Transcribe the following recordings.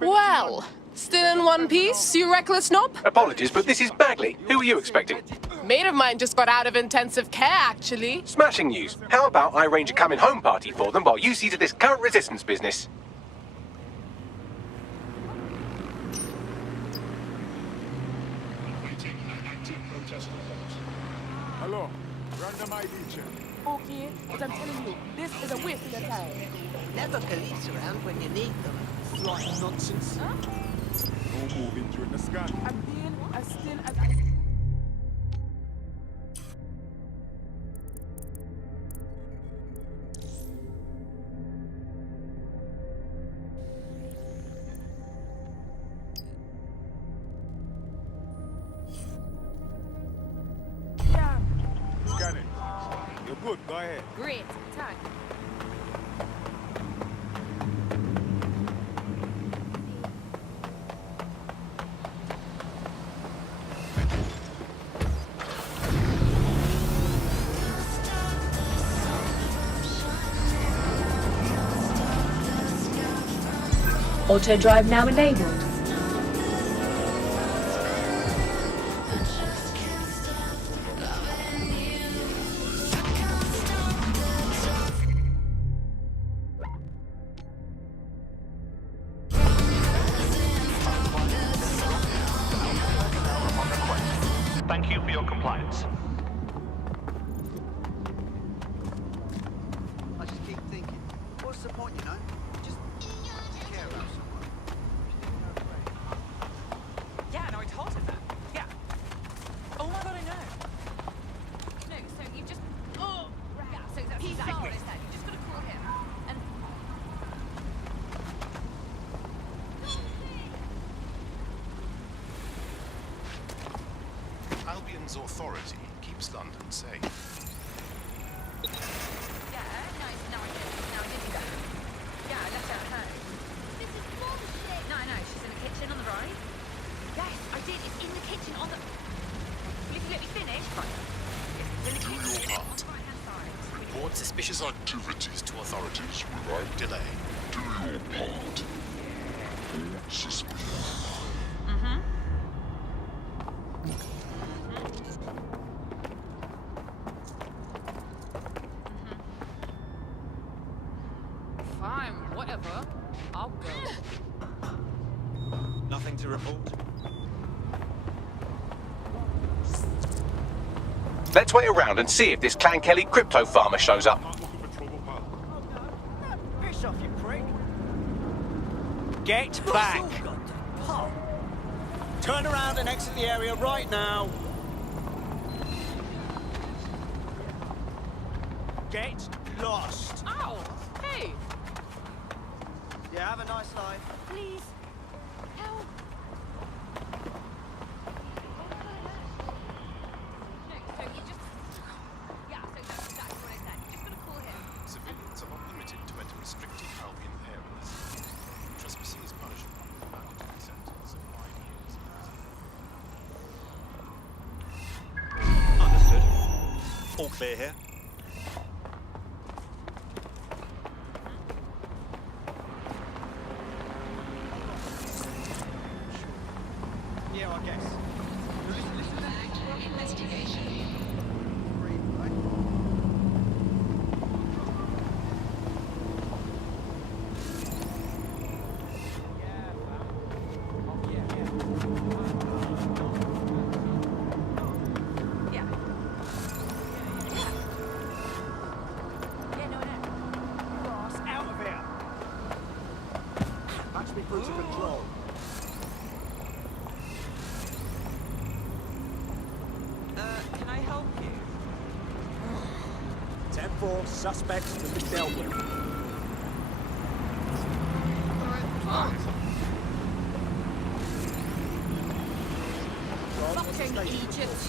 Well, still in one piece, you reckless knob? Apologies, but this is Bagley. Who are you expecting? Mate of mine just got out of intensive care, actually. Smashing news. How about I arrange a coming home party for them while you see to this current resistance business? Hello, random ID check. Okay, but I'm telling you, this is a waste of your time. Never police around when you need them. Flying nonsense. Huh? No moving during the scan. I'm being as still as... Scan it. You're good, go ahead. Great, tag. Auto drive now enabled. Thank you for your compliance. I just keep thinking, what's the point, you know? Just care about someone. Yeah, no, I told him that. Yeah. Oh my god, I know. No, so you just... Oh! Yeah, so that's exactly what I said. You just gotta call him. And... Albion's authority keeps London safe. Yeah, nice. Now I did. Now did you go? Yeah, I left her at home. This is bullshit. No, I know. She's in the kitchen on the right. Yes, I did. It's in the kitchen on the... Will you let me finish? Right. It's in the kitchen. Do your part. On the right-hand side. Report suspicious activities to authorities without delay. Do your part. Suspicious. Mm-hmm. Fine, whatever. I'll go. Nothing to report. Let's wait around and see if this Clan Kelly crypto farmer shows up. Not looking for trouble, pal. Piss off, you prick. Get back! Turn around and exit the area right now. Get lost. Ow! Hey! Yeah, have a nice life. Please. Help. No, so you just... Yeah, so that's exactly what I said. You just gotta call him. Civilians are not permitted to enter restricted Albion areas. Trespassing is punishable with a mandatory sentence of 5 years. Understood. All clear here. Yeah, I guess. Investigation. Right? Yeah. Yeah, no. Ross, out of here. Patch me through to control. Can I help you? 10-4, suspects to be dealt with. Fucking Egypt.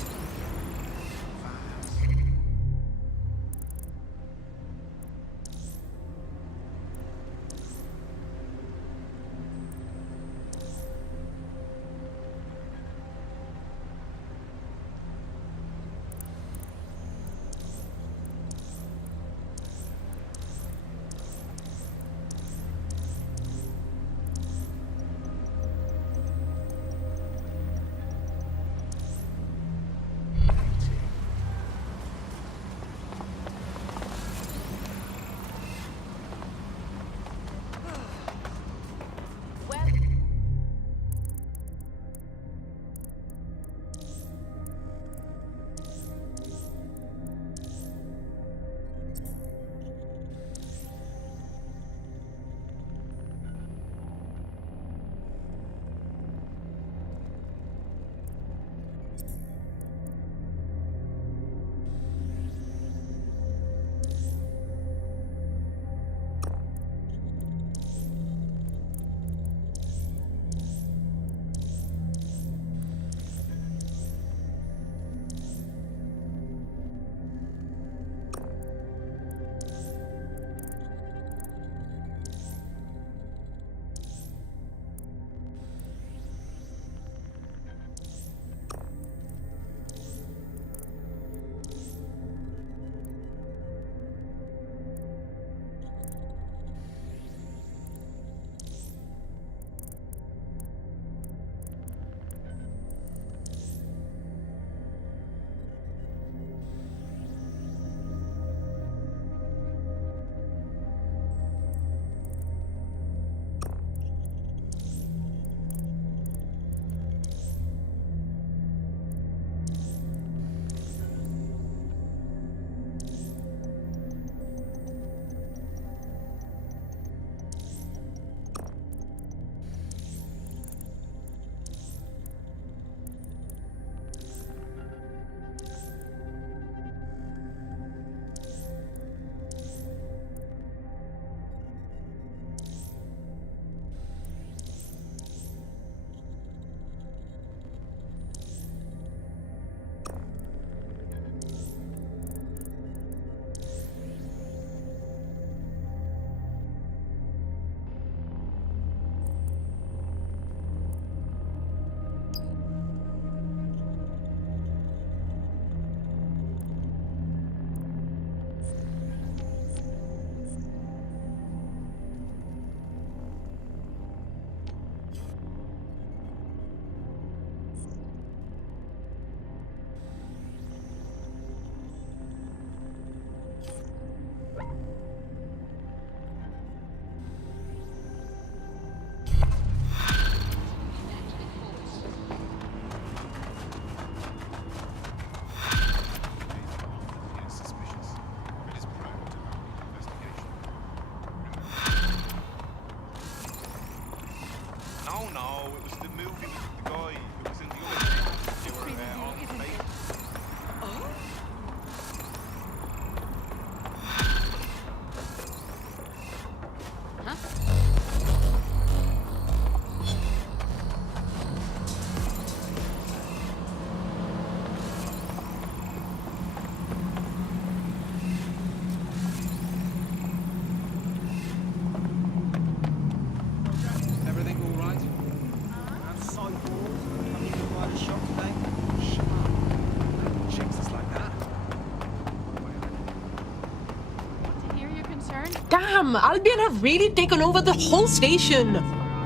Damn, Albion have really taken over the whole station.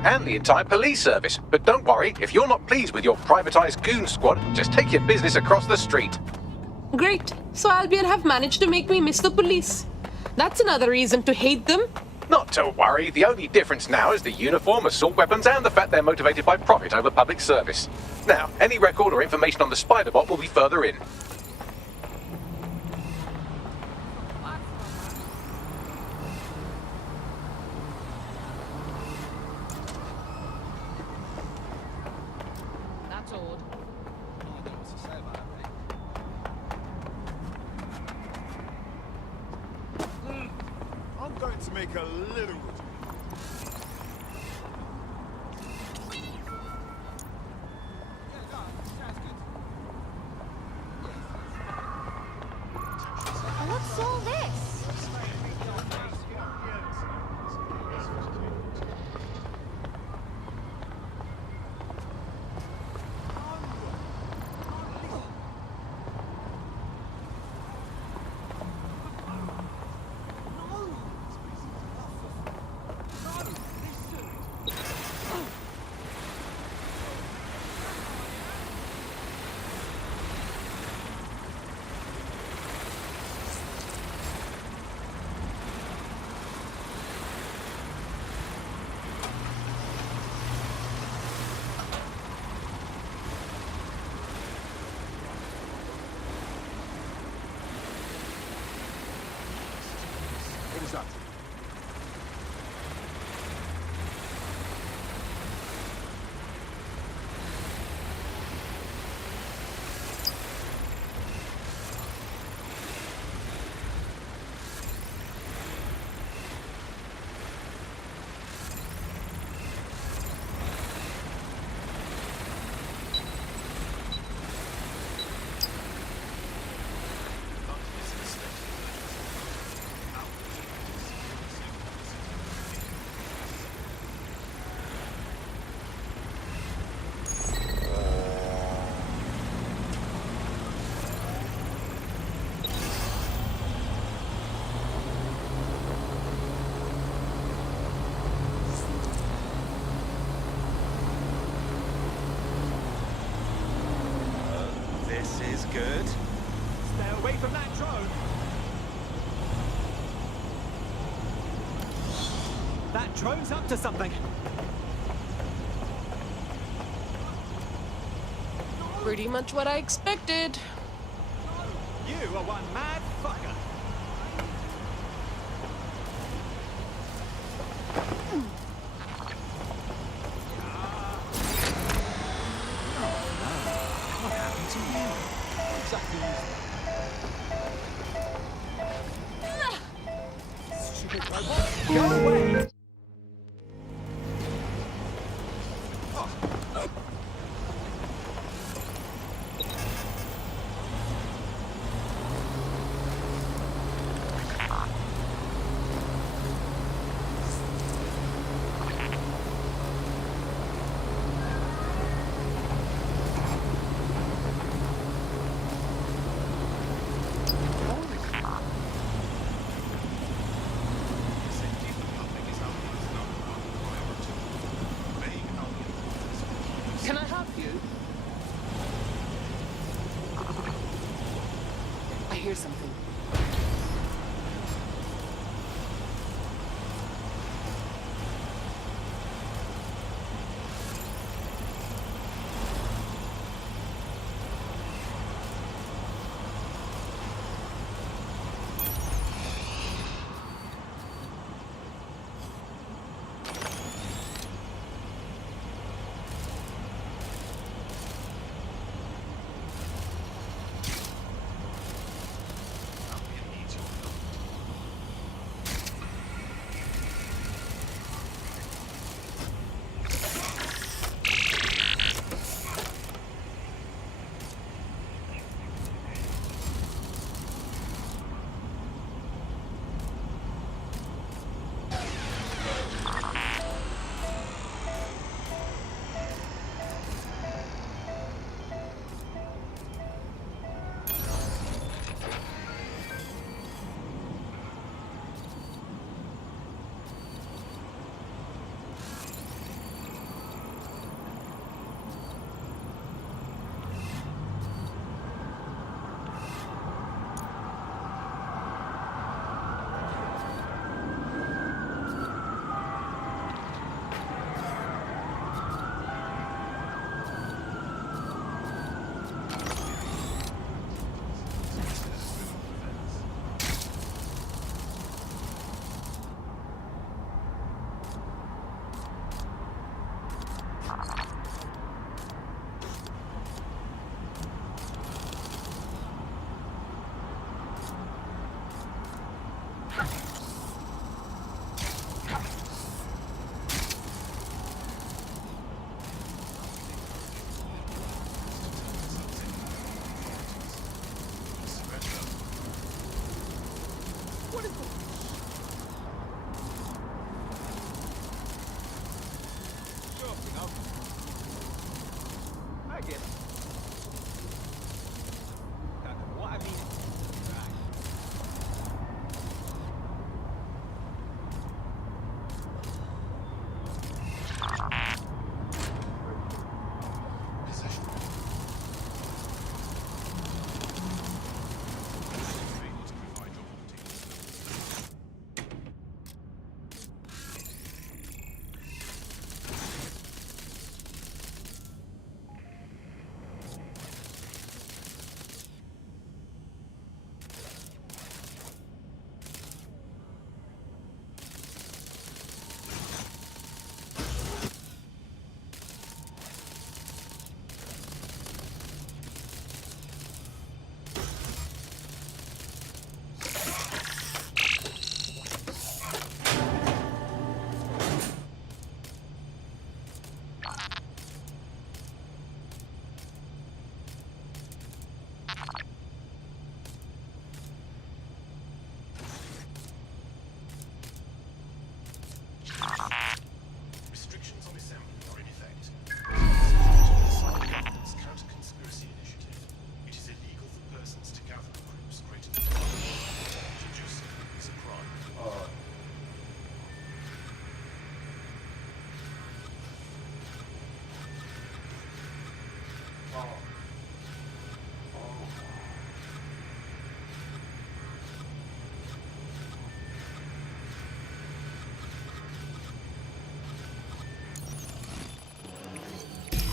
And the entire police service. But don't worry, if you're not pleased with your privatized goon squad, just take your business across the street. Great. So Albion have managed to make me miss the police. That's another reason to hate them. Not to worry, the only difference now is the uniform, assault weapons, and the fact they're motivated by profit over public service. Now, any record or information on the spider bot will be further in. That's odd. I'm going to make a little. What's all this? What was that? This is good. Stay away from that drone. That drone's up to something. Pretty much what I expected. You are one mad fucker. Stupid robot. Go away. Safety of the public is Albion's #1 priority. Obeying Albion orders will keep us Can I help you? I hear something.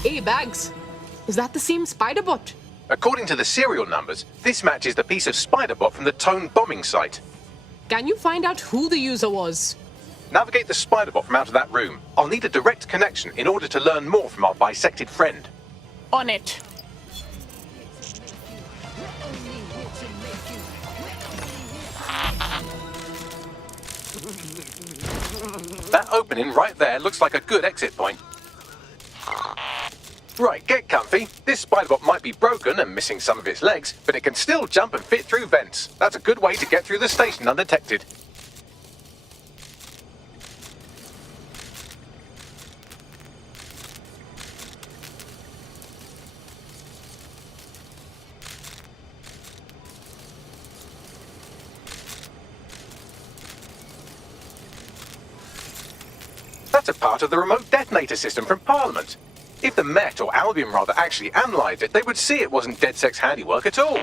Hey, Bags. Is that the same spider bot? According to the serial numbers, this matches the piece of spider bot from the Tone bombing site. Can you find out who the user was? Navigate the spider bot from out of that room. I'll need a direct connection in order to learn more from our bisected friend. On it. That opening right there looks like a good exit point. Right, get comfy. This spider bot might be broken and missing some of its legs, but it can still jump and fit through vents. That's a good way to get through the station undetected. That's a part of the remote detonator system from Parliament. If the Met, or Albion rather, actually analysed it, they would see it wasn't DedSec's handiwork at all.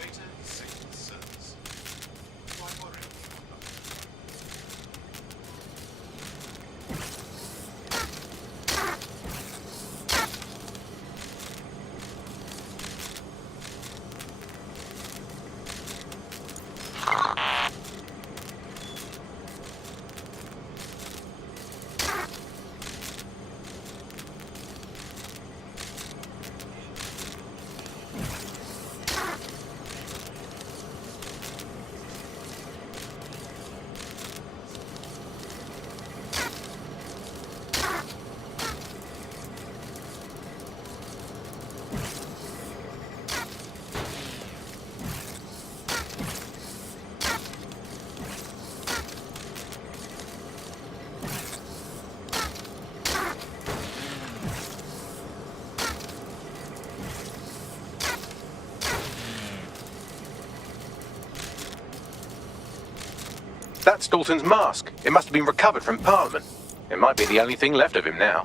Data is safe with servers. Why worry about that? That's Dalton's mask. It must have been recovered from Parliament. It might be the only thing left of him now.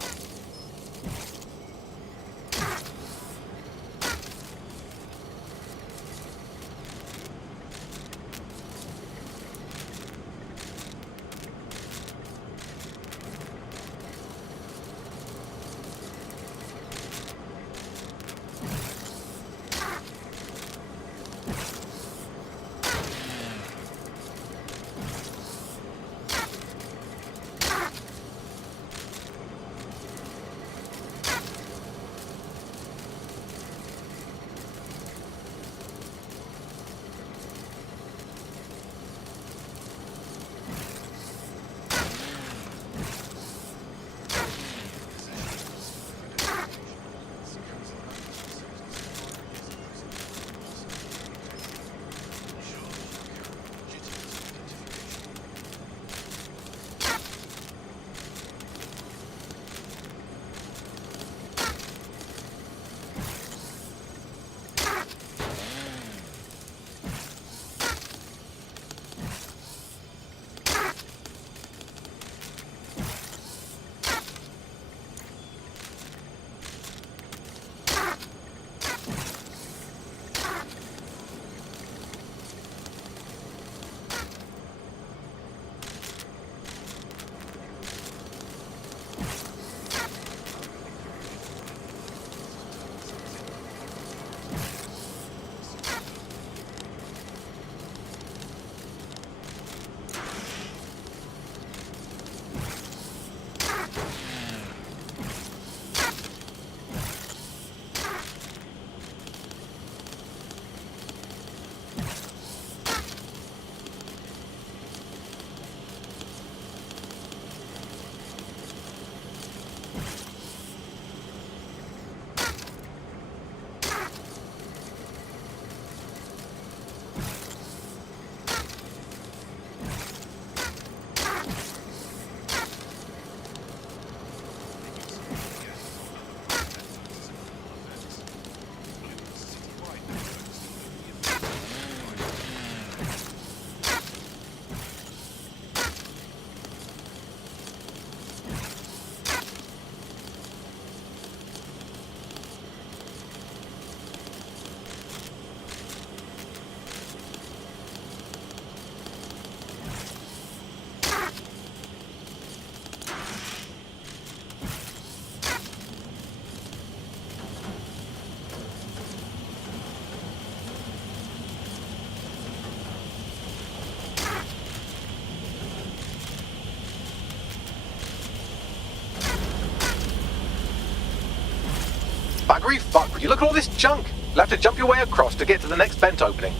hurry fuck, would you look at all this junk? You'll have to jump your way across to get to the next vent opening.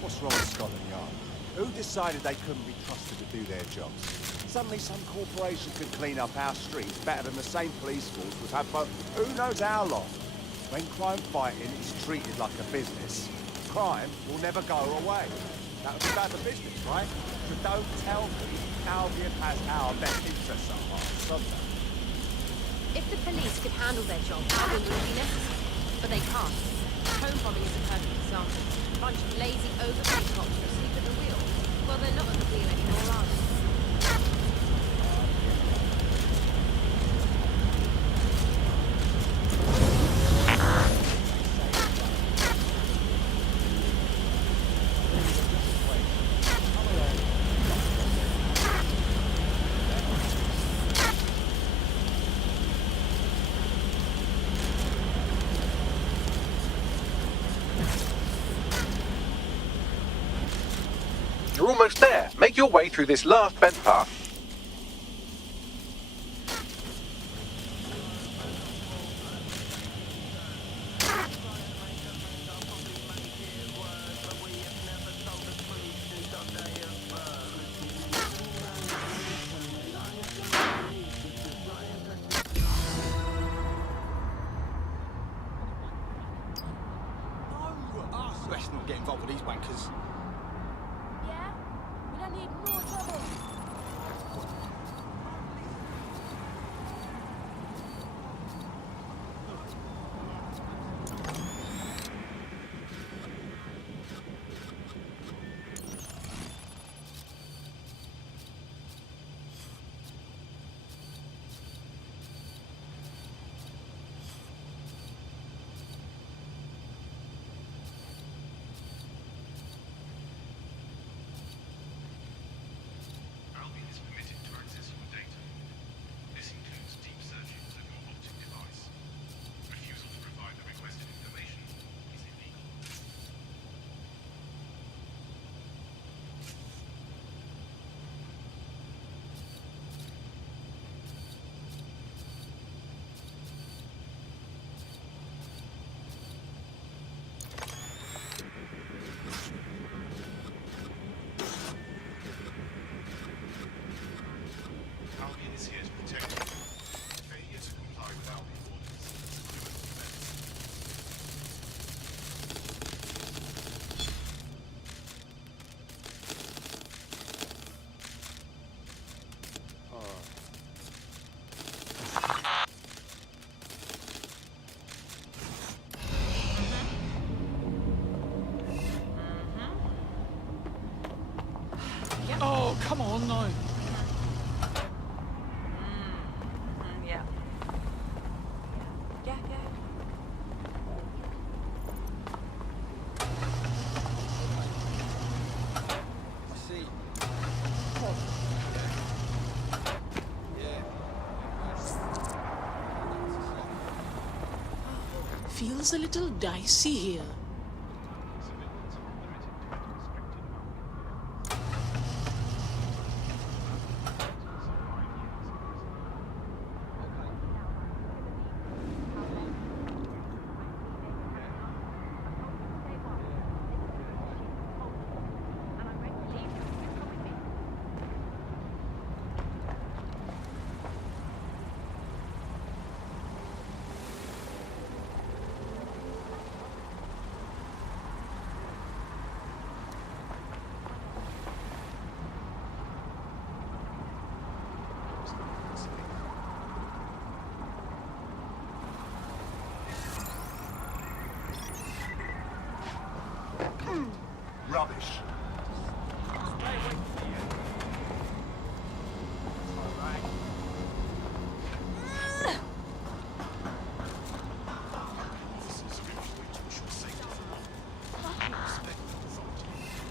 What's wrong with Scotland Yard? Who decided they couldn't be trusted to do their jobs? Suddenly some corporation can clean up our streets better than the same police force would have for who knows how long. When crime fighting is treated like a business, crime will never go away. That would be bad for business, right? So don't tell me Albion has our best interests at heart, doesn't it? If the police could handle their job, Albion wouldn't be necessary. But they can't. Home bombing is a perfect example. A bunch of lazy, overpaid cops who sleep at the wheel. Well, they're not at the wheel anymore, are they? You're almost there. Make your way through this last vent path. Let's not get involved with these wankers. Yeah? We don't need more trouble. Albion is permitted to access your data. This includes deep searching of your optic device. Refusal to provide the requested information is illegal. Albion is here to protect you. Failure to comply with Albion orders is a criminal offense. Oh, come on, no. Yeah. Yeah, yeah. I see. Feels a little dicey here. Civilians are limited to restricted rubbish.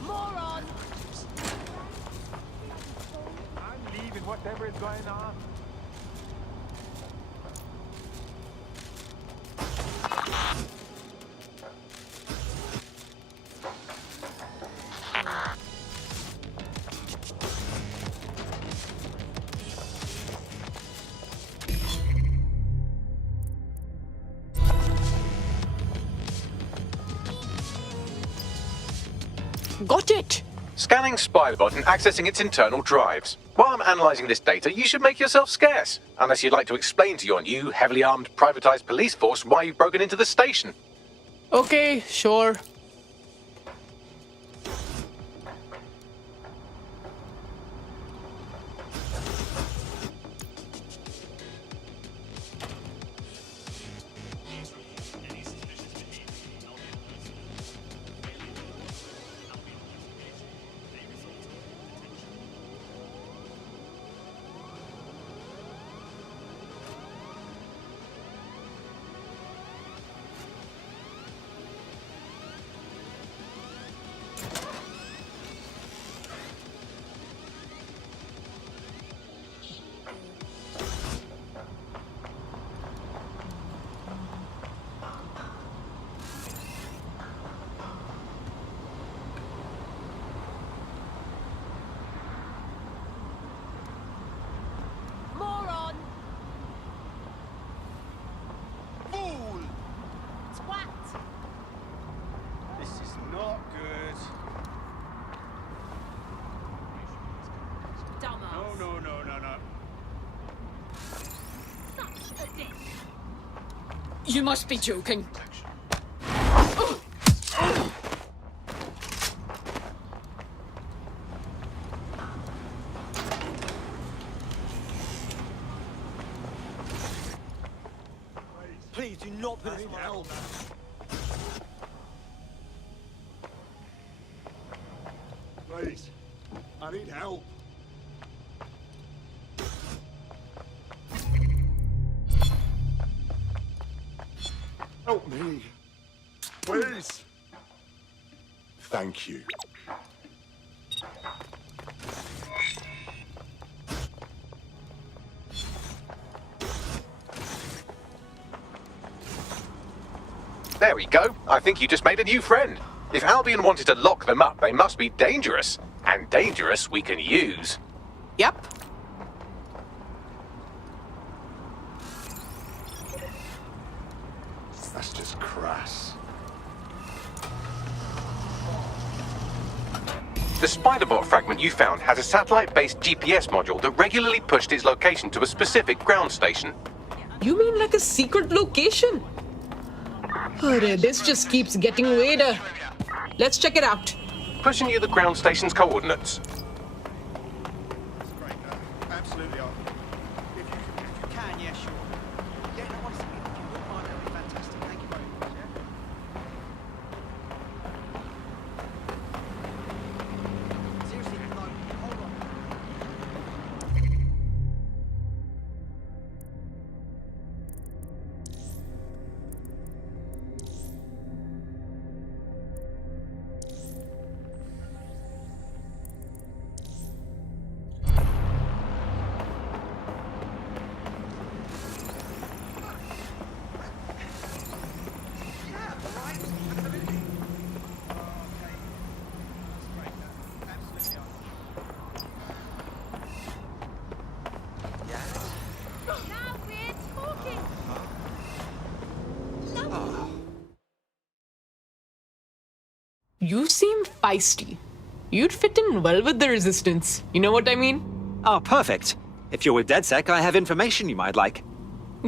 Moron! I'm leaving whatever is going on. Got it! Scanning Spybot and accessing its internal drives. While I'm analysing this data, you should make yourself scarce. Unless you'd like to explain to your new, heavily armed, privatised police force why you've broken into the station. Okay, sure. Moron! Fool! Twat! This is not good. Dumbass. No. Such a dick. You must be joking. Please do not put us on hold. Please, I need help. Help me. Please. Thank you. There we go. I think you just made a new friend. If Albion wanted to lock them up, they must be dangerous. And dangerous we can use. Yep. That's just crass. The Spiderbot fragment you found has a satellite-based GPS module that regularly pushed its location to a specific ground station. You mean like a secret location? Arre, this just keeps getting weirder. Let's check it out. Pushing you the ground station's coordinates. Great. Absolutely. If you can, yeah, sure. Yeah, no, honestly, if you wouldn't mind, that would be fantastic. Thank you very much. Yeah? Seriously, no, hold on. Now we're talking. You seem feisty. You'd fit in well with the resistance. You know what I mean? Oh, perfect. If you're with DedSec, I have information you might like.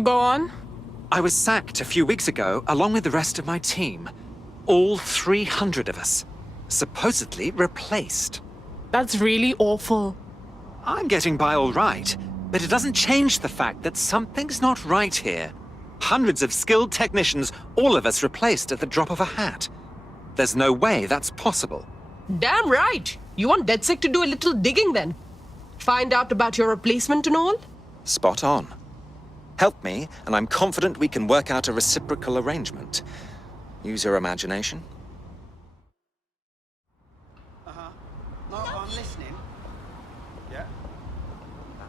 Go on. I was sacked a few weeks ago, along with the rest of my team. All 300 of us. Supposedly replaced. That's really awful. I'm getting by all right, but it doesn't change the fact that something's not right here. Hundreds of skilled technicians, all of us replaced at the drop of a hat. There's no way that's possible. Damn right. You want DedSec to do a little digging then? Find out about your replacement and all? Spot on. Help me, and I'm confident we can work out a reciprocal arrangement. Use your imagination. Uh-huh. No, I'm listening. Yeah.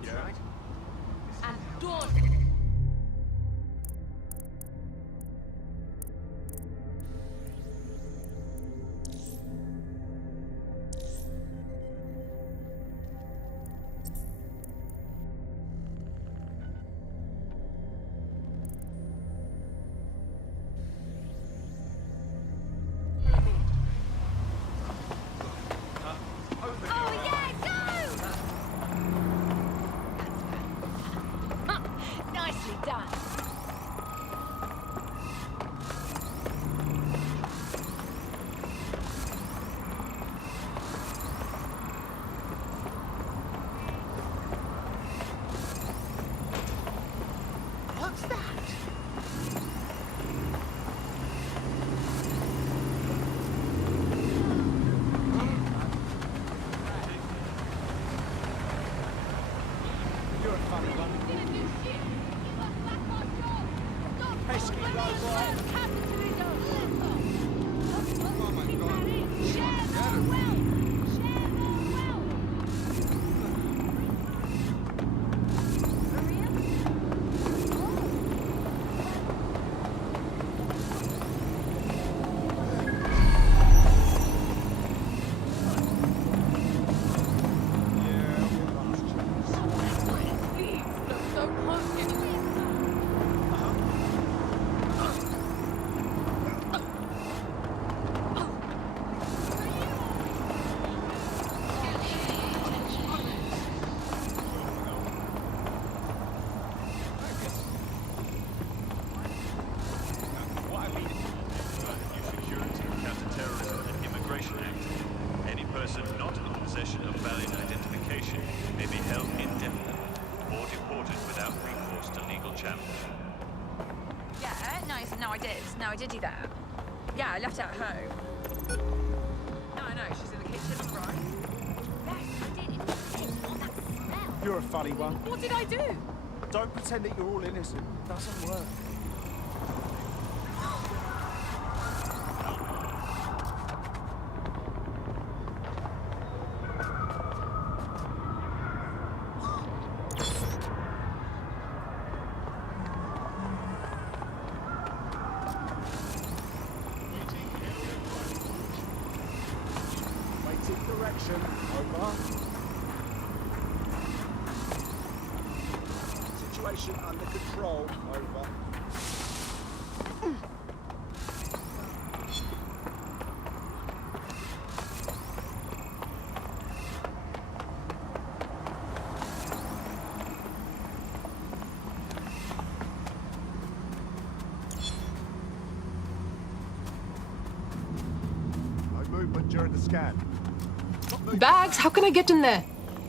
That's right. And doors. Oh yeah, go! Nicely done. What's that? You're a funny one. Didn't do shit. Give us back our job. Stop. Pesky robot. Capitalism. Oh my God. Share the wealth. Share the wealth. Please, look so close getting New Security, Counter-Terrorism and Immigration Act. Any person not in possession of valid identification may be held indefinitely or deported without recourse to legal channels. Yeah, no, I did do that. Yeah, I left it at home. No, she's in the kitchen on the right. Yes, I did. Oh, that smell. You're a funny one. What did I do? Don't pretend that you're all innocent. Doesn't work. Waiting direction. Over. Situation under control. Over. No movement during the scan. Bags, how can I get in there?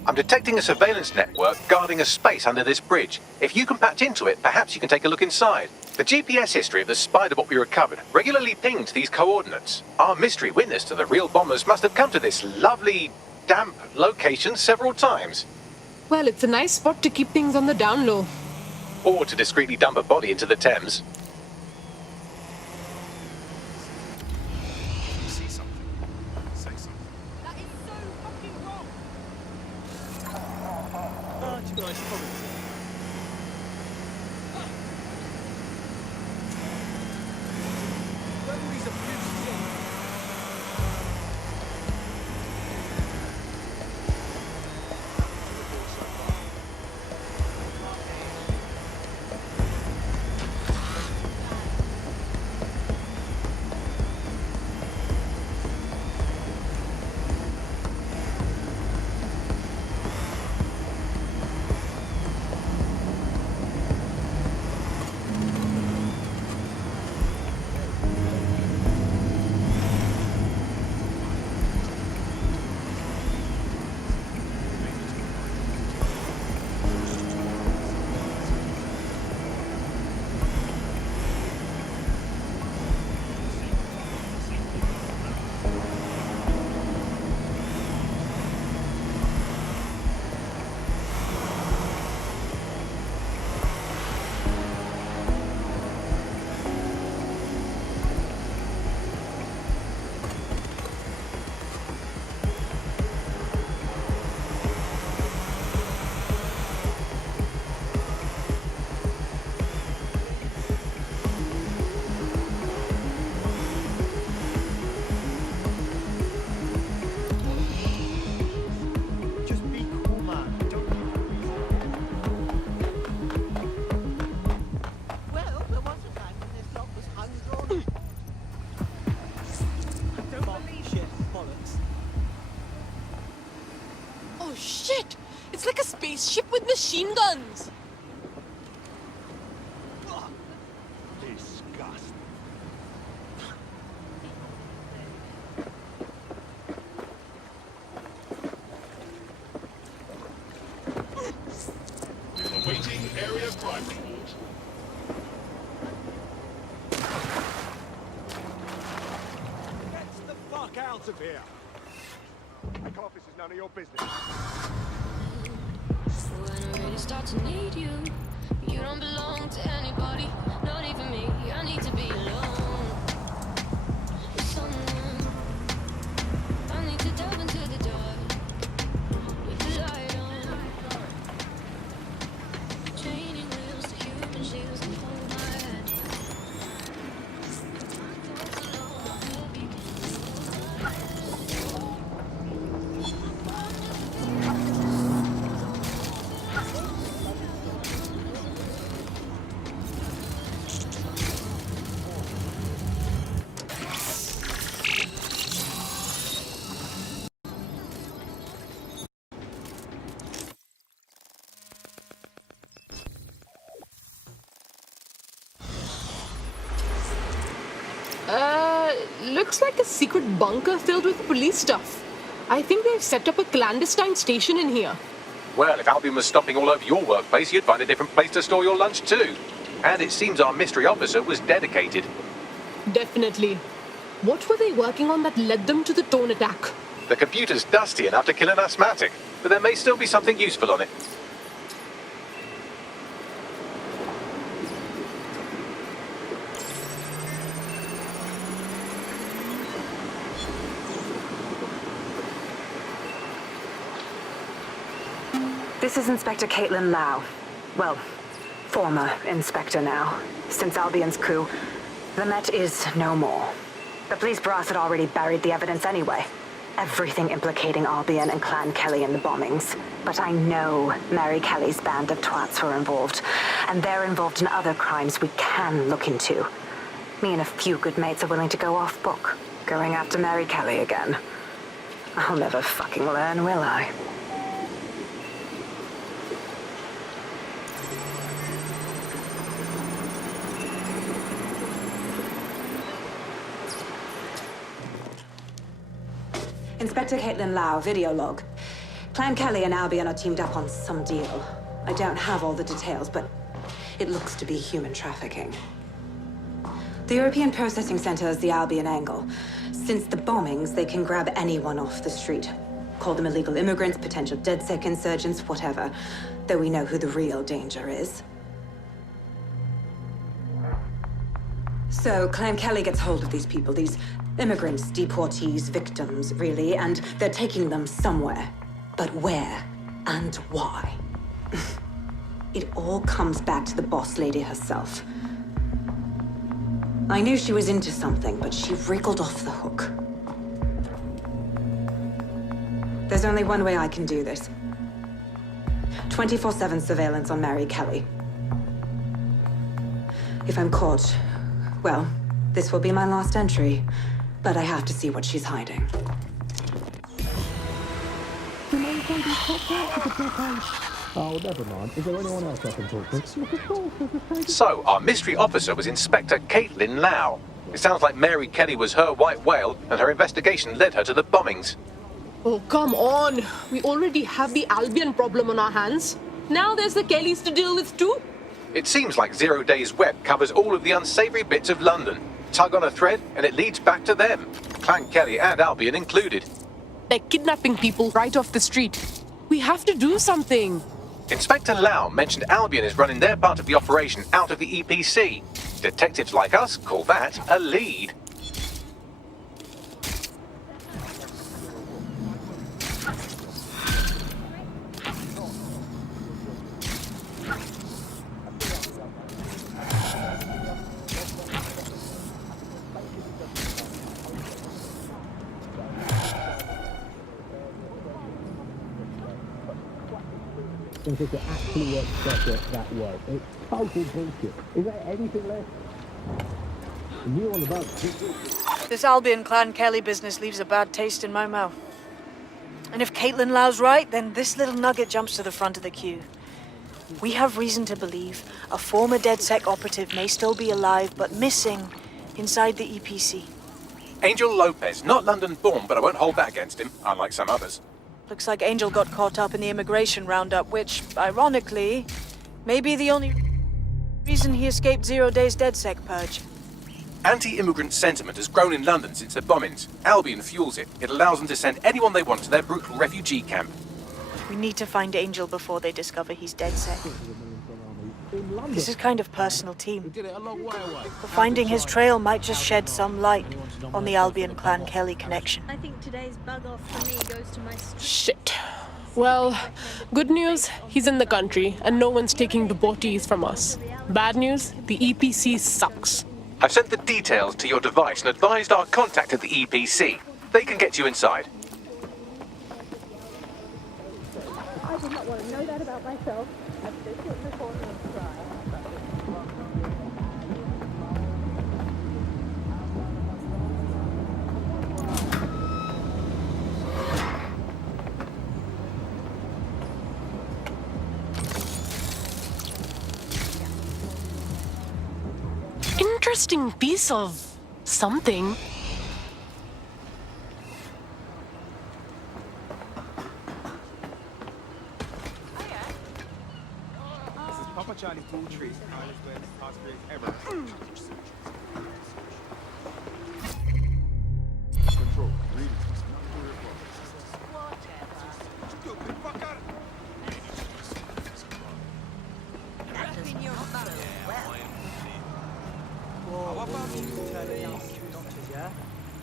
I'm detecting a surveillance network guarding a space under this bridge. If you can patch into it, perhaps you can take a look inside. The GPS history of the spider bot we recovered regularly pinged these coordinates. Our mystery witness to the real bombers must have come to this lovely, damp location several times. Well, it's a nice spot to keep things on the down low. Or to discreetly dump a body into the Thames. You see something? Say something. That is so fucking wrong. like a spaceship with machine guns. Disgusting. Awaiting area crime report. Get the fuck out of here! Take off, this is none of your business. When I really start to need you, you don't belong to anybody, not even me. I need to be alone with someone. I need to delve into the dark with the light on. Training wheels to human shields and hold my hand. Looks like a secret bunker filled with police stuff. I think they've set up a clandestine station in here. Well, if Albion was stopping all over your workplace, you'd find a different place to store your lunch too. And it seems our mystery officer was dedicated. Definitely. What were they working on that led them to the tone attack? The computer's dusty enough to kill an asthmatic, but there may still be something useful on it. This is Inspector Caitlin Lau. Well, former inspector now. Since Albion's coup, the Met is no more. The police brass had already buried the evidence anyway. Everything implicating Albion and Clan Kelly in the bombings. But I know Mary Kelly's band of twats were involved. And they're involved in other crimes we can look into. Me and a few good mates are willing to go off book, going after Mary Kelly again. I'll never fucking learn, will I? Inspector Caitlin Lau, video log. Clan Kelly and Albion are teamed up on some deal. I don't have all the details, but it looks to be human trafficking. The European Processing Center is the Albion angle. Since the bombings, they can grab anyone off the street. Call them illegal immigrants, potential DedSec insurgents, whatever. Though we know who the real danger is. So, Clan Kelly gets hold of these people, these immigrants, deportees, victims, really, and they're taking them somewhere. But where and why? It all comes back to the boss lady herself. I knew she was into something, but she wriggled off the hook. There's only one way I can do this. 24/7 surveillance on Mary Kelly. If I'm caught, well, this will be my last entry. But I have to see what she's hiding. Oh, never mind. Is there anyone else I can talk to? So, our mystery officer was Inspector Caitlin Lau. It sounds like Mary Kelly was her white whale, and her investigation led her to the bombings. Oh, come on. We already have the Albion problem on our hands. Now there's the Kellys to deal with too. It seems like 0 Days Web covers all of the unsavory bits of London. Tug on a thread, and it leads back to them. Clan Kelly and Albion included. They're kidnapping people right off the street. We have to do something. Inspector Lau mentioned Albion is running their part of the operation out of the EPC. Detectives like us call that a lead. If it actually works better that way. It's total bullshit. Is there anything left? And you on the boat. This Albion Clan Kelly business leaves a bad taste in my mouth. And if Caitlin Lau's right, then this little nugget jumps to the front of the queue. We have reason to believe a former DedSec operative may still be alive, but missing inside the EPC. Angel Lopez, not London-born, but I won't hold that against him, unlike some others. Looks like Angel got caught up in the immigration roundup, which, ironically, may be the only reason he escaped 0 Days DedSec purge. Anti-immigrant sentiment has grown in London since the bombings. Albion fuels it. It allows them to send anyone they want to their brutal refugee camp. We need to find Angel before they discover he's DedSec. This is kind of personal, team. But finding his trail might just shed some light on the Albion Clan Kelly connection. I think today's bug off for me goes to my Shit. Well, good news, he's in the country, and no one's taking the boaties from us. Bad news, the EPC sucks. I've sent the details to your device and advised our contact at the EPC. They can get you inside. I did not want to know that about myself. I stood in the corner and cried. Interesting piece of something. This is Papa Johnny Food Trees, the highest way the prosperous ever. Control. Read it. Stupid fucker. That's in your mother as well. How about you turn it off, doctors, yeah?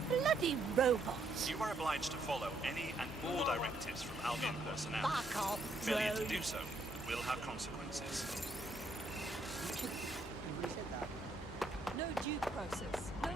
Bloody robots. You are obliged to follow any and all directives from Albion personnel. Fuck off, Failure to drone. do so will have consequences. No due process. No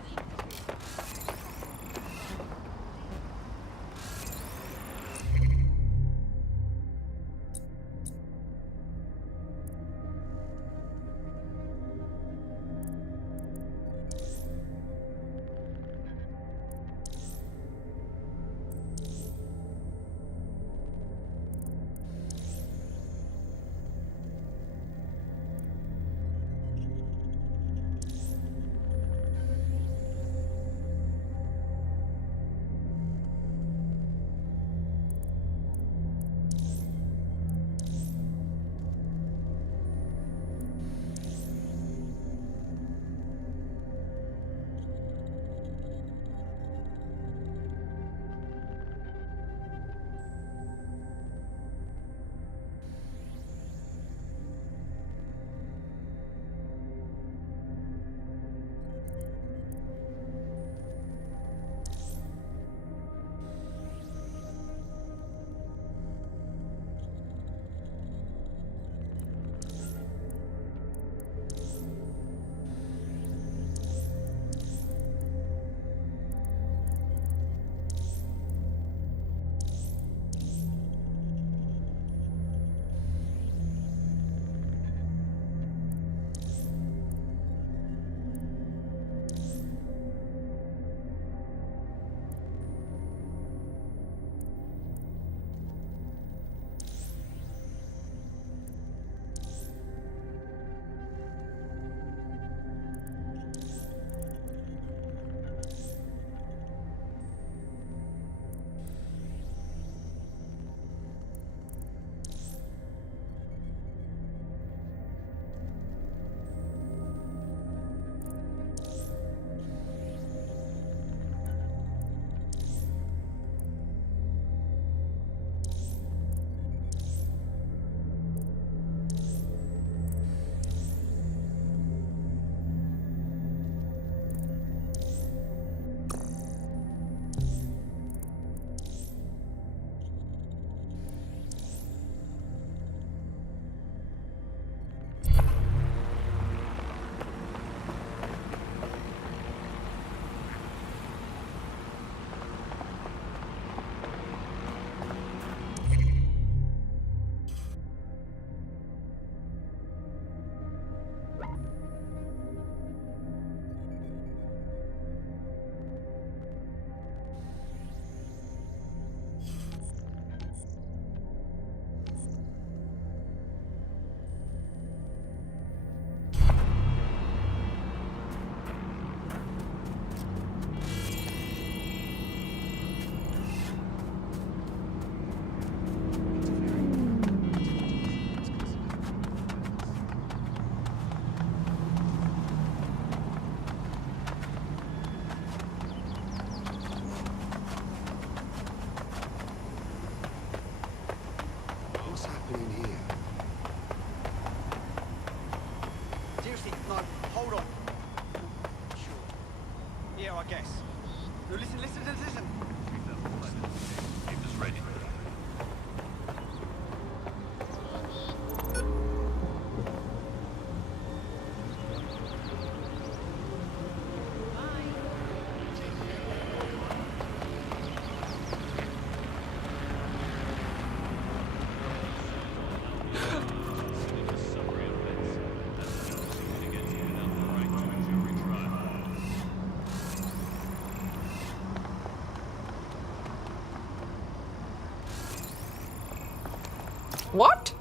What?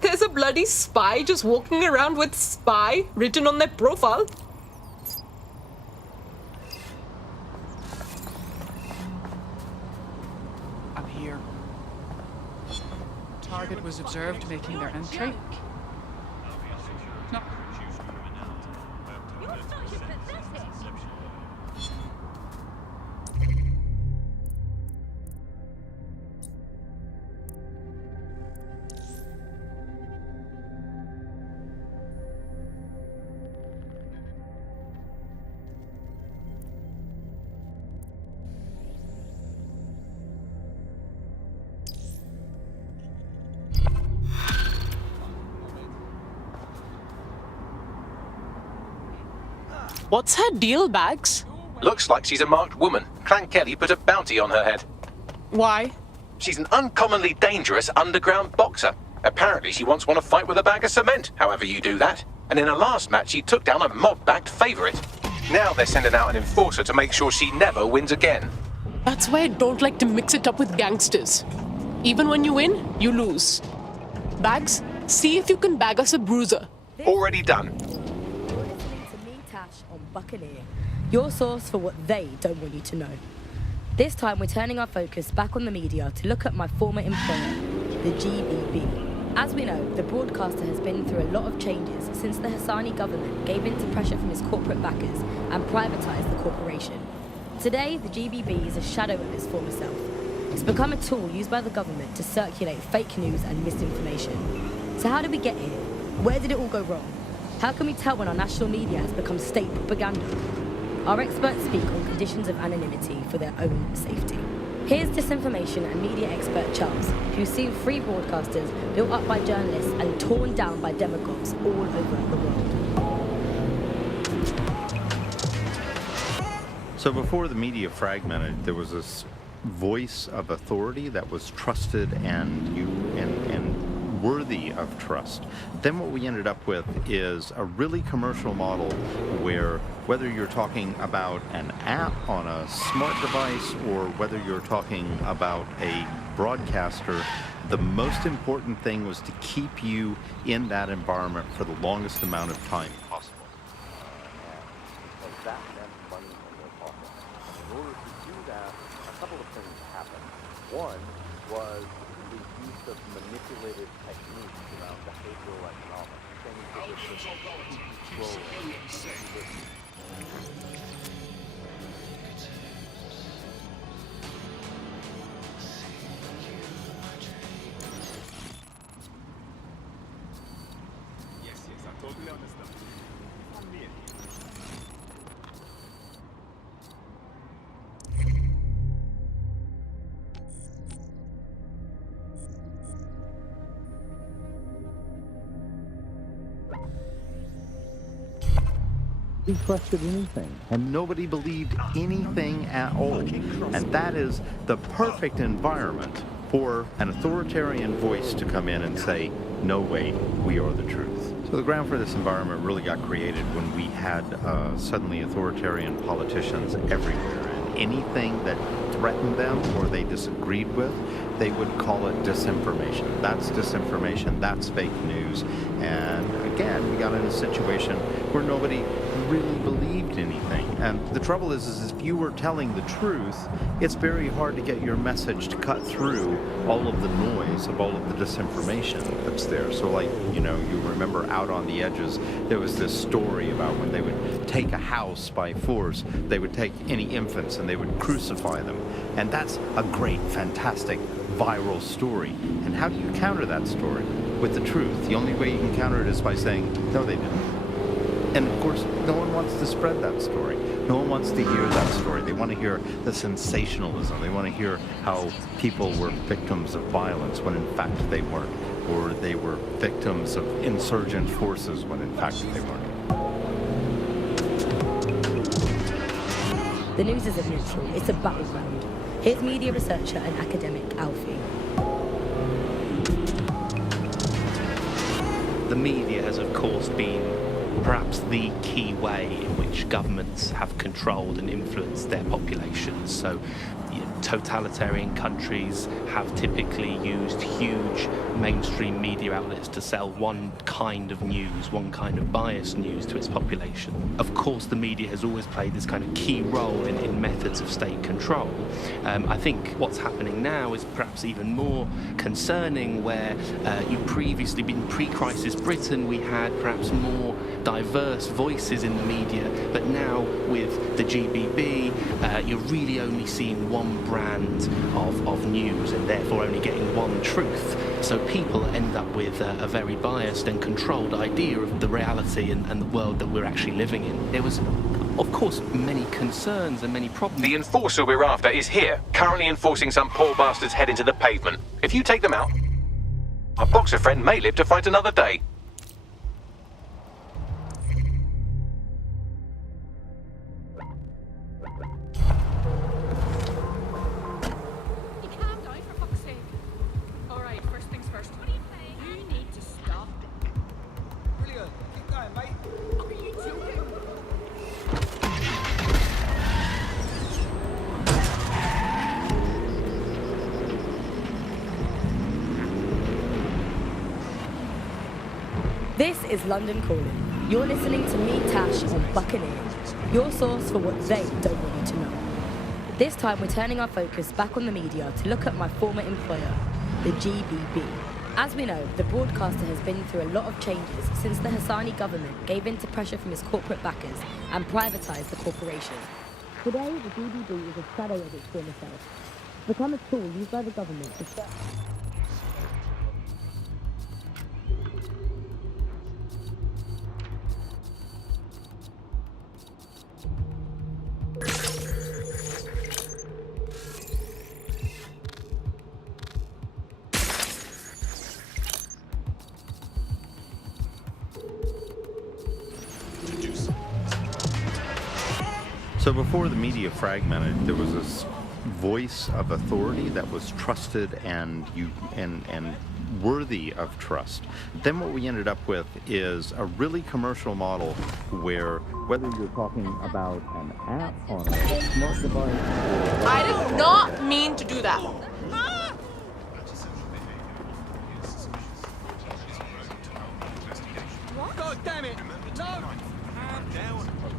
There's a bloody spy just walking around with spy written on their profile? I'm here. Target was observed making their entry. No. What's her deal, Bags? Looks like she's a marked woman. Clan Kelly put a bounty on her head. Why? She's an uncommonly dangerous underground boxer. Apparently she once won a fight with a bag of cement, however you do that. And in her last match she took down a mob-backed favourite. Now they're sending out an enforcer to make sure she never wins again. That's why I don't like to mix it up with gangsters. Even when you win, you lose. Bags, see if you can bag us a bruiser. Already done. On Buccaneer, your source for what they don't want you to know. This time we're turning our focus back on the media to look at my former employer, the GBB. As we know, the broadcaster has been through a lot of changes since the Hassani government gave in to pressure from his corporate backers and privatised the corporation. Today, the GBB is a shadow of its former self. It's become a tool used by the government to circulate fake news and misinformation. So how did we get here? Where did it all go wrong? How can we tell when our national media has become state propaganda? Our experts speak on conditions of anonymity for their own safety. Here's disinformation and media expert Charles, who's seen free broadcasters built up by journalists and torn down by demagogues all over the world. So before the media fragmented, there was this voice of authority that was trusted and worthy of trust. Then what we ended up with is a really commercial model where whether you're talking about an app on a smart device or whether you're talking about a broadcaster, the most important thing was to keep you in that environment for the longest amount of time possible. And that meant money in their pocket. In order to do that, a couple of things happened. One was the use of manipulated techniques around behavioral economics, things that would just keep you scrolling. Yes, I totally understand. I'm here. Nobody trusted anything, and nobody believed anything at all. And that is the perfect environment for an authoritarian voice to come in and say, no, wait, we are the truth. So the ground for this environment really got created when we had suddenly authoritarian politicians everywhere. And anything that threatened them or they disagreed with, they would call it disinformation. That's disinformation, that's fake news. And again, we got in a situation where nobody really believed anything. And the trouble is if you were telling the truth, it's very hard to get your message to cut through all of the noise of all of the disinformation that's there. So like, you know, you remember Out on the Edges, there was this story about when they would take a house by force, they would take any infants and they would crucify them. And that's a great, fantastic, viral story. And how do you counter that story? With the truth. The only way you can counter it is by saying, no, they didn't. And of course, no one wants to spread that story. No one wants to hear that story. They want to hear the sensationalism. They want to hear how people were victims of violence when in fact they weren't. Or they were victims of insurgent forces when in fact they weren't. The news isn't neutral, it's a battleground. Here's media researcher and academic Alfie. The media has of course been perhaps the key way in which governments have controlled and influenced their populations. So totalitarian countries have typically used huge mainstream media outlets to sell one kind of news, one kind of biased news to its population. Of course, the media has always played this kind of key role in methods of state control. I think what's happening now is perhaps even more concerning, where you previously, in pre-crisis Britain, we had perhaps more diverse voices in the media, but now with the GBB, you're really only seeing one brand of news, and therefore only getting one truth. So people end up with a very biased and controlled idea of the reality and the world that we're actually living in. There was, of course, many concerns and many problems. The enforcer we're after is here, currently enforcing some poor bastard's head into the pavement. If you take them out, our boxer friend may live to fight another day. This is London Calling. You're listening to me, Tash, on Buccaneer, your source for what they don't want you to know. This time we're turning our focus back on the media to look at my former employer, the GBB. As we know, the broadcaster has been through a lot of changes since the Hassani government gave in to pressure from his corporate backers and privatised the corporation. Today, the GBB is a shadow of its former self. It's become a tool used by the government to shut... So before the media fragmented, there was this voice of authority that was trusted and worthy of trust. Then what we ended up with is a really commercial model where, whether you're talking about an app on a smart device or... I did not mean to do that. God damn it! No!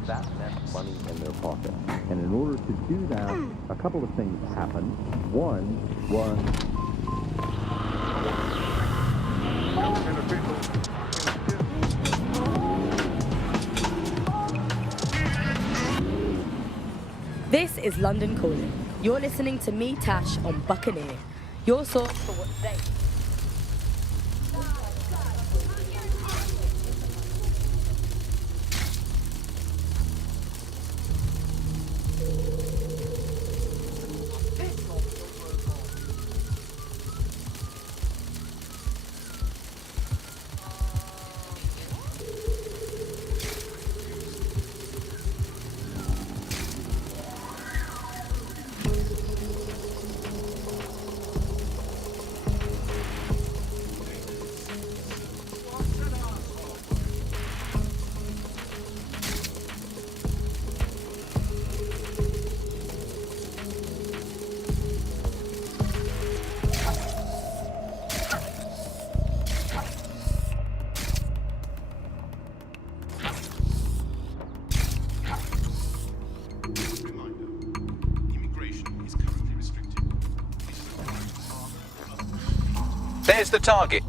That meant money in their pocket. And in order to do that, a couple of things happened. One was... This is London Calling. You're listening to me, Tash, on Buccaneer, your source for what they... There's the target.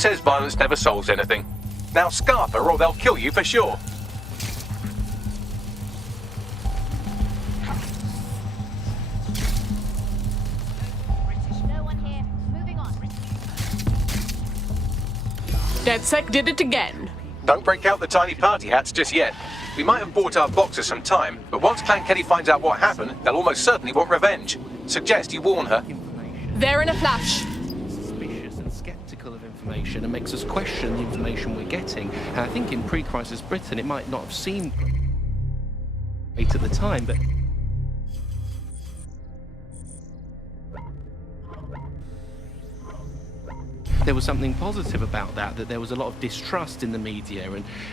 says violence never solves anything? Now scarf her or they'll kill you for sure. DedSec did it again. Don't break out the tiny party hats just yet. We might have bought our boxers some time, but once Clan Kelly finds out what happened, they'll almost certainly want revenge. Suggest you warn her. There in a flash. Suspicious and skeptical of information and makes us question the information we're getting. And I think in pre-crisis Britain it might not have seemed great at the time, but there was something positive about that there was a lot of distrust in the media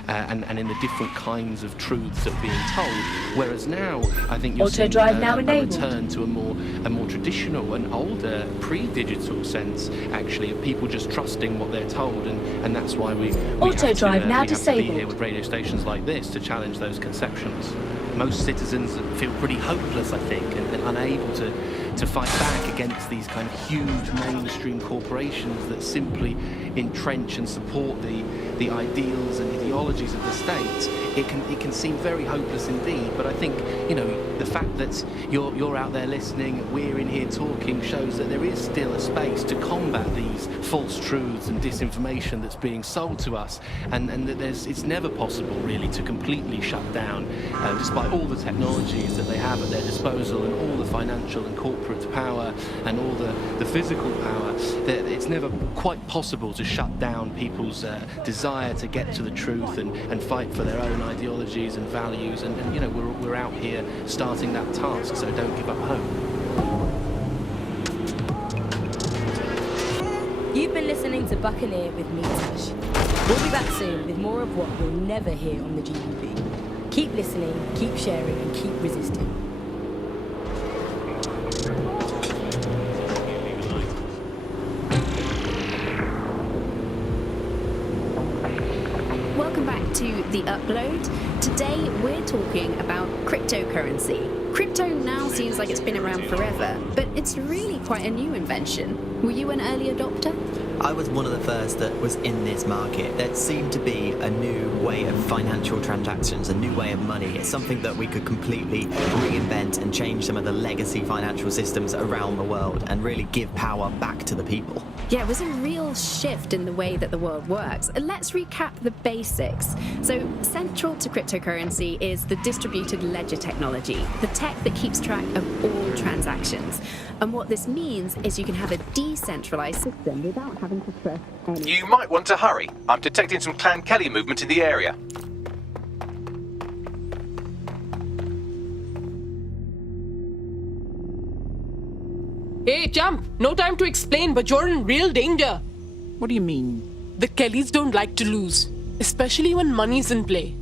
and in the different kinds of truths that were being told. Whereas now, I think you're seeing a return to a more traditional and older pre-digital sense, actually, of people just trusting what they're told, and that's why we have to be here with radio stations like this to challenge those conceptions. Most citizens feel pretty hopeless, I think, and unable to fight back against these kind of huge mainstream corporations that simply entrench and support the ideals and ideologies of the state. It can seem very hopeless indeed, but I think, you know, the fact that you're out there listening, we're in here talking, shows that there is still a space to combat these false truths and disinformation that's being sold to us, and that it's never possible really to completely shut down, despite all the technologies that they have at their disposal and all the financial and corporate power and all the physical power. It's never quite possible to shut down people's desire to get to the truth and fight for their own ideologies and values, and you know, we're out here starting that task, so don't give up hope. You've been listening to Buccaneer with me, Tash. We'll be back soon with more of what you'll never hear on the GBB. Keep listening, keep sharing, and keep resisting. Welcome back to The Upload. Today we're talking about cryptocurrency. Crypto now seems like it's been around forever, but it's really quite a new invention. Were you an early adopter? I was one of the first that was in this market. There seemed to be a new way of financial transactions, a new way of money. It's something that we could completely reinvent and change some of the legacy financial systems around the world and really give power back to the people. Yeah, it was a real shift in the way that the world works. Let's recap the basics. So, central to cryptocurrency is the distributed ledger technology, the tech that keeps track of all transactions. And what this means is you can have a decentralized system without having to stress any. You might want to hurry. I'm detecting some Clan Kelly movement in the area. Hey, Champ, no time to explain, but you're in real danger. What do you mean? The Kellys don't like to lose, especially when money's in play.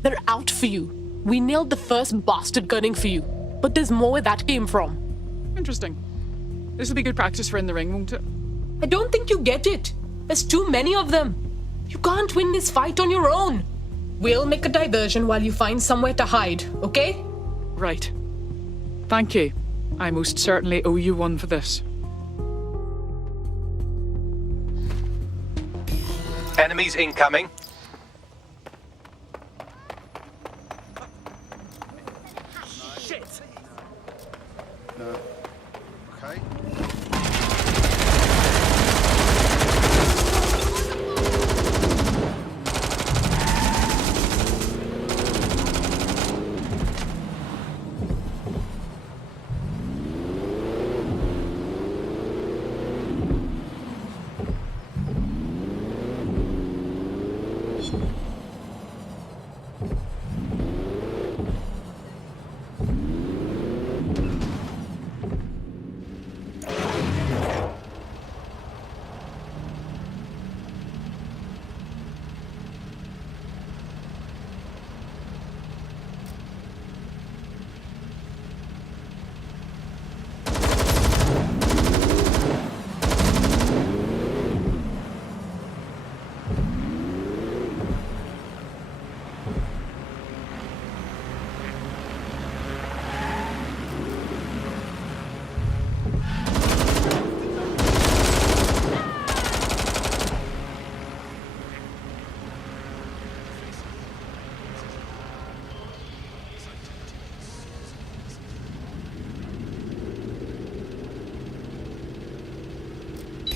They're out for you. We nailed the first bastard gunning for you, but there's more where that came from. Interesting. This will be good practice for in the ring, won't it? I don't think you get it. There's too many of them. You can't win this fight on your own. We'll make a diversion while you find somewhere to hide, okay? Right. Thank you. I most certainly owe you one for this. Enemies incoming. Shit! No. Okay.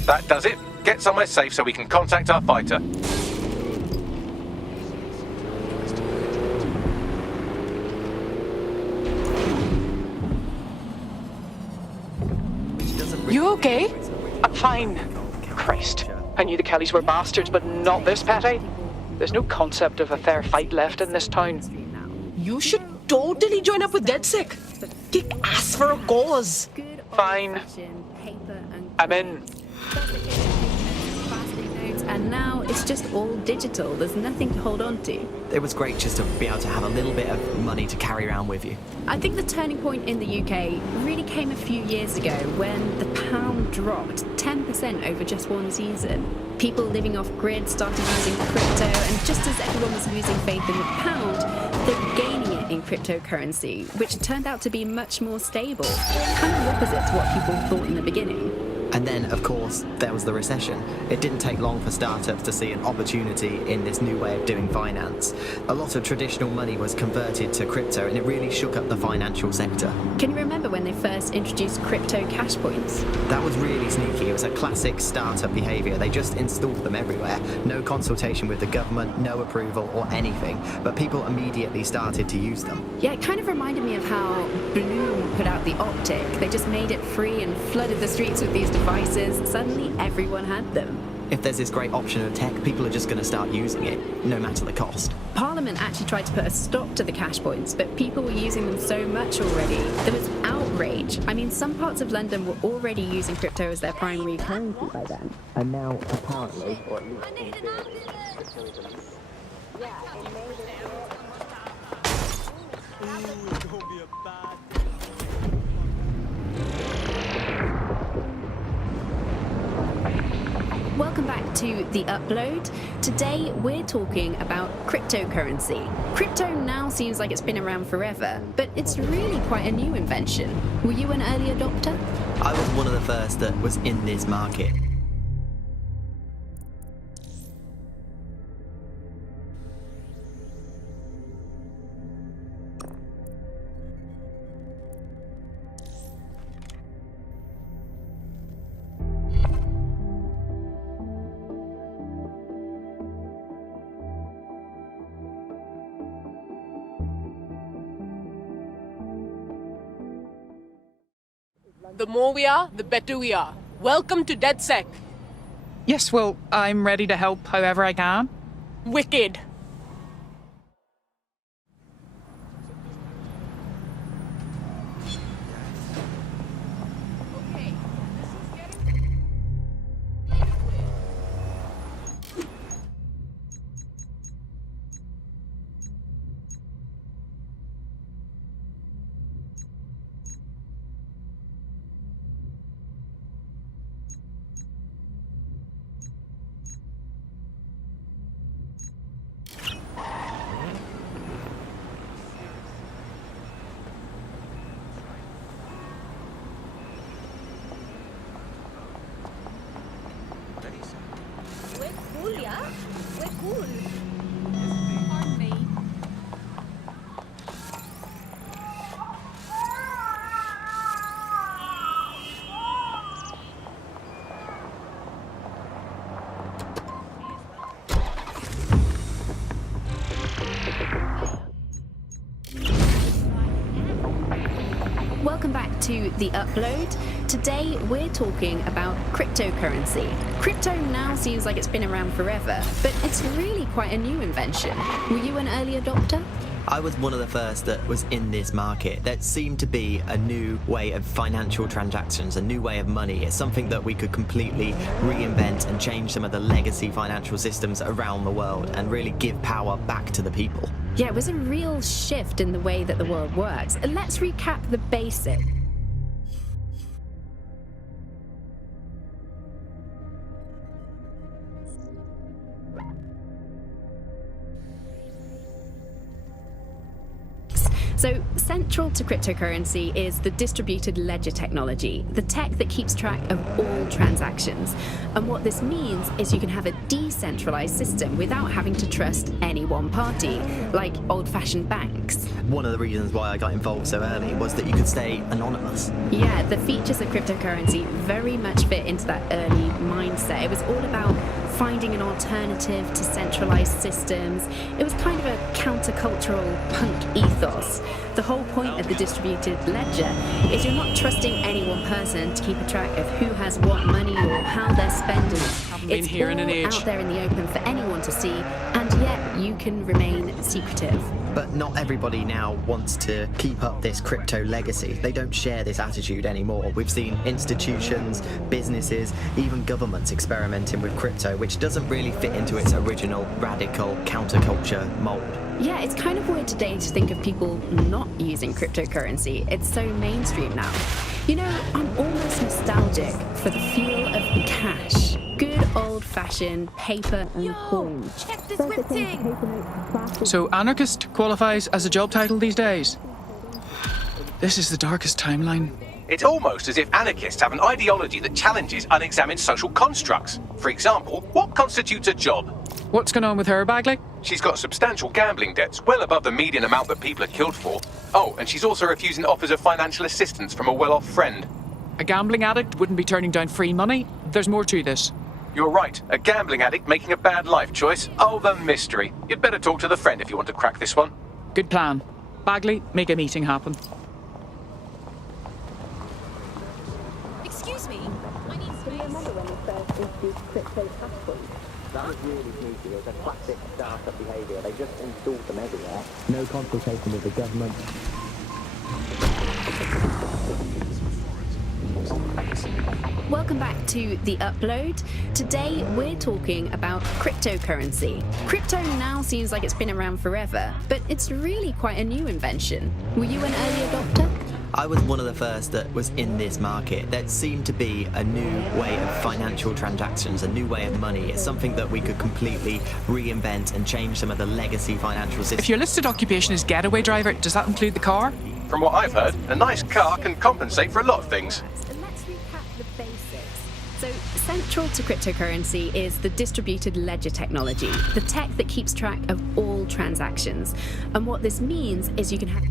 That does it. Get somewhere safe so we can contact our fighter. You okay? I'm fine. Christ. I knew the Kellys were bastards, but not this petty. There's no concept of a fair fight left in this town. You should totally join up with DedSec. Kick ass for a cause. Fine. I'm in. And now it's just all digital. There's nothing to hold on to. It was great just to be able to have a little bit of money to carry around with you. I think the turning point in the UK really came a few years ago when the pound dropped 10% over just one season. People living off grid started using crypto, and just as everyone was losing faith in the pound, they're gaining it in cryptocurrency, which turned out to be much more stable. Kind of opposite to what people thought in the beginning. And then, of course, there was the recession. It didn't take long for startups to see an opportunity in this new way of doing finance. A lot of traditional money was converted to crypto, and it really shook up the financial sector. Can you remember when they first introduced crypto cash points? That was really sneaky. It was a classic startup behaviour. They just installed them everywhere. No consultation with the government, no approval or anything. But people immediately started to use them. Yeah, it kind of reminded me of how Bloom put out the Optic. They just made it free and flooded the streets with these devices. Suddenly everyone had them. If there's this great option of tech, people are just going to start using it, no matter the cost. Parliament actually tried to put a stop to the cash points, but people were using them so much already. There was outrage. I mean, some parts of London were already using crypto as their primary currency by then. And now, apparently, or at least Welcome back to The Upload. Today we're talking about cryptocurrency. Crypto now seems like it's been around forever, but it's really quite a new invention. Were you an early adopter? I was one of the first that was in this market. The more we are, the better we are. Welcome to DedSec. Yes, well, I'm ready to help however I can. Wicked. We're cool, yeah? We're cool. Pardon me. Welcome back to The Upload. Today we're talking about cryptocurrency. Crypto now seems like it's been around forever, but it's really quite a new invention. Were you an early adopter? I was one of the first that was in this market. That seemed to be a new way of financial transactions, a new way of money. It's something that we could completely reinvent and change some of the legacy financial systems around the world and really give power back to the people. Yeah, it was a real shift in the way that the world works. Let's recap the basics. So central to cryptocurrency is the distributed ledger technology, the tech that keeps track of all transactions. And what this means is you can have a decentralized system without having to trust any one party, like old-fashioned banks. One of the reasons why I got involved so early was that you could stay anonymous. Yeah, the features of cryptocurrency very much fit into that early mindset. It was all about finding an alternative to centralized systems. It was kind of a countercultural punk ethos. The whole point of the distributed ledger is you're not trusting any one person to keep a track of who has what money or how they're spending it. It's here in an all age. out there in the open for anyone to see, and yet you can remain secretive. But not everybody now wants to keep up this crypto legacy. They don't share this attitude anymore. We've seen institutions, businesses, even governments experimenting with crypto, which doesn't really fit into its original radical counterculture mold. Yeah, it's kind of weird today to think of people not using cryptocurrency. It's so mainstream now. You know, I'm almost nostalgic for the feel of cash. Good old-fashioned paper and coins. Check this whip thing! So anarchist qualifies as a job title these days? This is the darkest timeline. It's almost as if anarchists have an ideology that challenges unexamined social constructs. For example, what constitutes a job? What's going on with her, Bagley? She's got substantial gambling debts, well above the median amount that people are killed for. Oh, and she's also refusing offers of financial assistance from a well-off friend. A gambling addict wouldn't be turning down free money. There's more to this. You're right, a gambling addict making a bad life choice. Oh, the mystery. You'd better talk to the friend if you want to crack this one. Good plan. Bagley, make a meeting happen. Excuse me, I need space. Remember when we first introduced crypto passports? That was really sneaky. It was a classic startup behaviour. They just installed them everywhere. No consultation with the government. Welcome back to The Upload. Today we're talking about cryptocurrency. Crypto now seems like it's been around forever, but it's really quite a new invention. Were you an early adopter? I was one of the first that was in this market. There seemed to be a new way of financial transactions, a new way of money. It's something that we could completely reinvent and change some of the legacy financial systems. If your listed occupation is getaway driver, does that include the car? From what I've heard, a nice car can compensate for a lot of things. Let's recap the basics. So, central to cryptocurrency is the distributed ledger technology, the tech that keeps track of all transactions. And what this means is you can have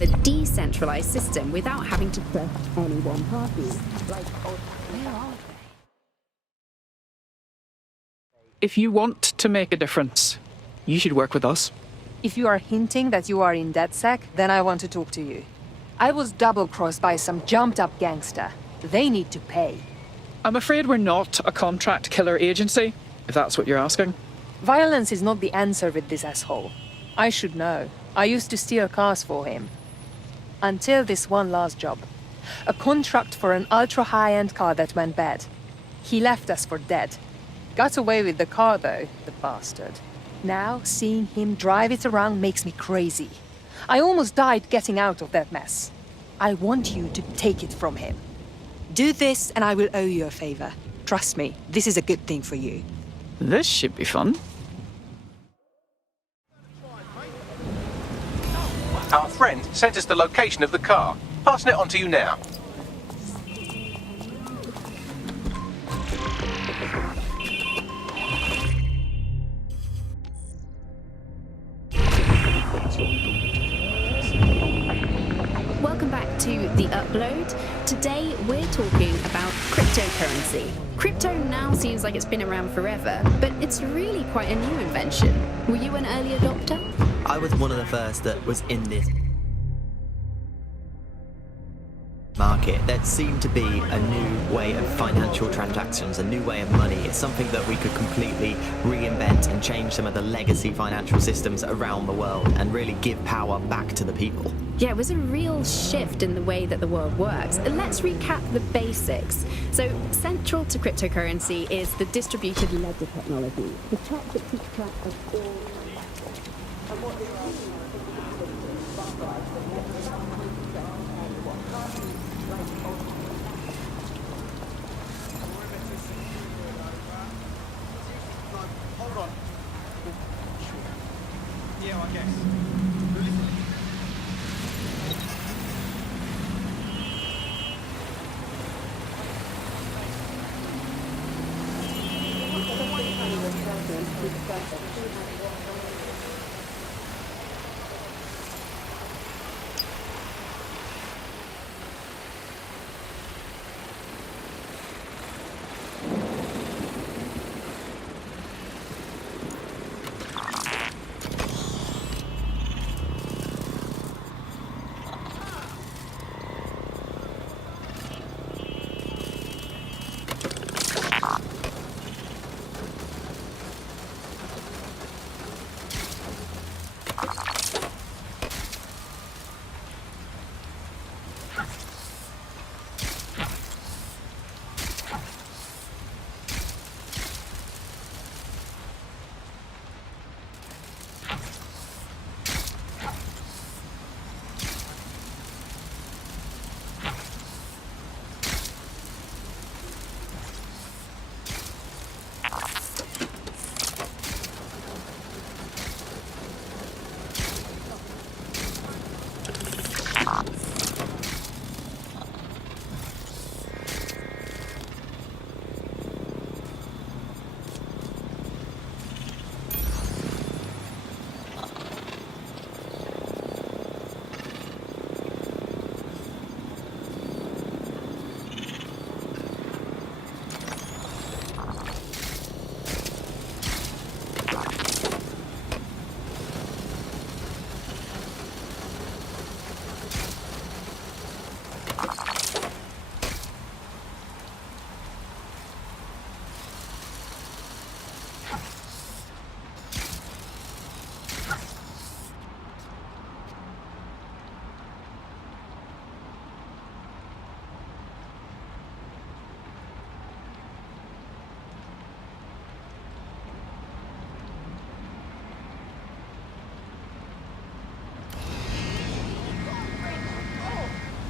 a decentralized system without having to trust any one party. Like, where are they? If you want to make a difference, you should work with us. If you are hinting that you are in DedSec, then I want to talk to you. I was double-crossed by some jumped-up gangster. They need to pay. I'm afraid we're not a contract killer agency, if that's what you're asking. Violence is not the answer with this asshole. I should know. I used to steal cars for him. Until this one last job. A contract for an ultra-high-end car that went bad. He left us for dead. Got away with the car though, the bastard. Now, seeing him drive it around makes me crazy. I almost died getting out of that mess. I want you to take it from him. Do this and I will owe you a favor. Trust me, this is a good thing for you. This should be fun. Our friend sent us the location of the car. Passing it on to you now. Welcome back to The Upload. Today we're talking about cryptocurrency. Crypto now seems like it's been around forever, but it's really quite a new invention. Were you an early adopter? I was one of the first that was in this market. There seemed to be a new way of financial transactions, a new way of money. It's something that we could completely reinvent and change some of the legacy financial systems around the world and really give power back to the people. Yeah, it was a real shift in the way that the world works. Let's recap the basics. So, central to cryptocurrency is the distributed ledger technology, the tech that keeps track of all. Yeah, I guess.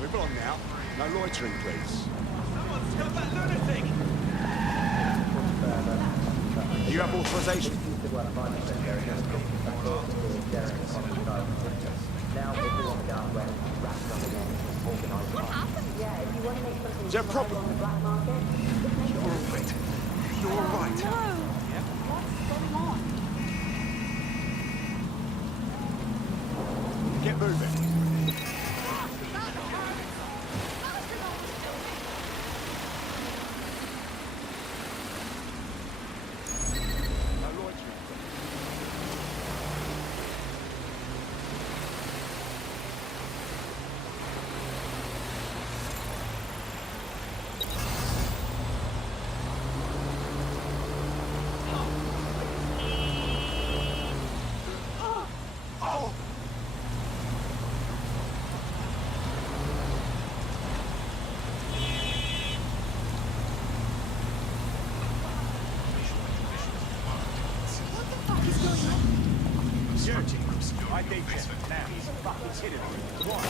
Move on now. No loitering, please. Someone's got that lunatic! You have authorization. Is there a problem? You're all right. You're all right. Get moving. I need you. Now, he's fucking kidding me. Why?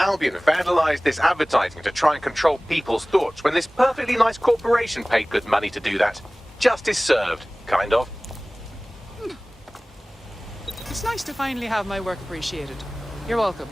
Albion vandalized this advertising to try and control people's thoughts when this perfectly nice corporation paid good money to do that. Justice served, kind of. It's nice to finally have my work appreciated. You're welcome.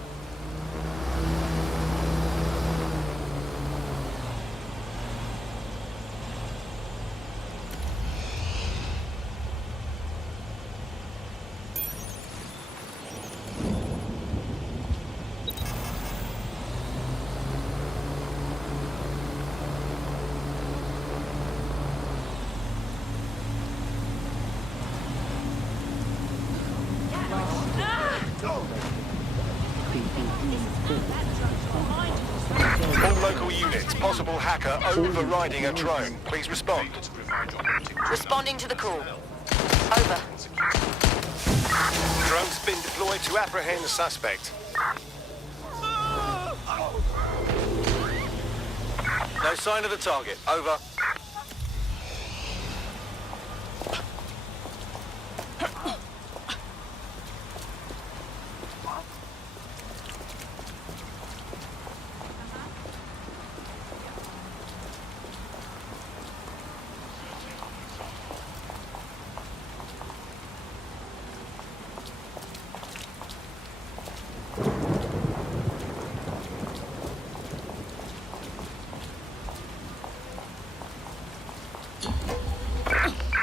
All local units, possible hacker overriding a drone. Please respond. Responding to the call. Over. Drone's been deployed to apprehend the suspect. No sign of the target. Over.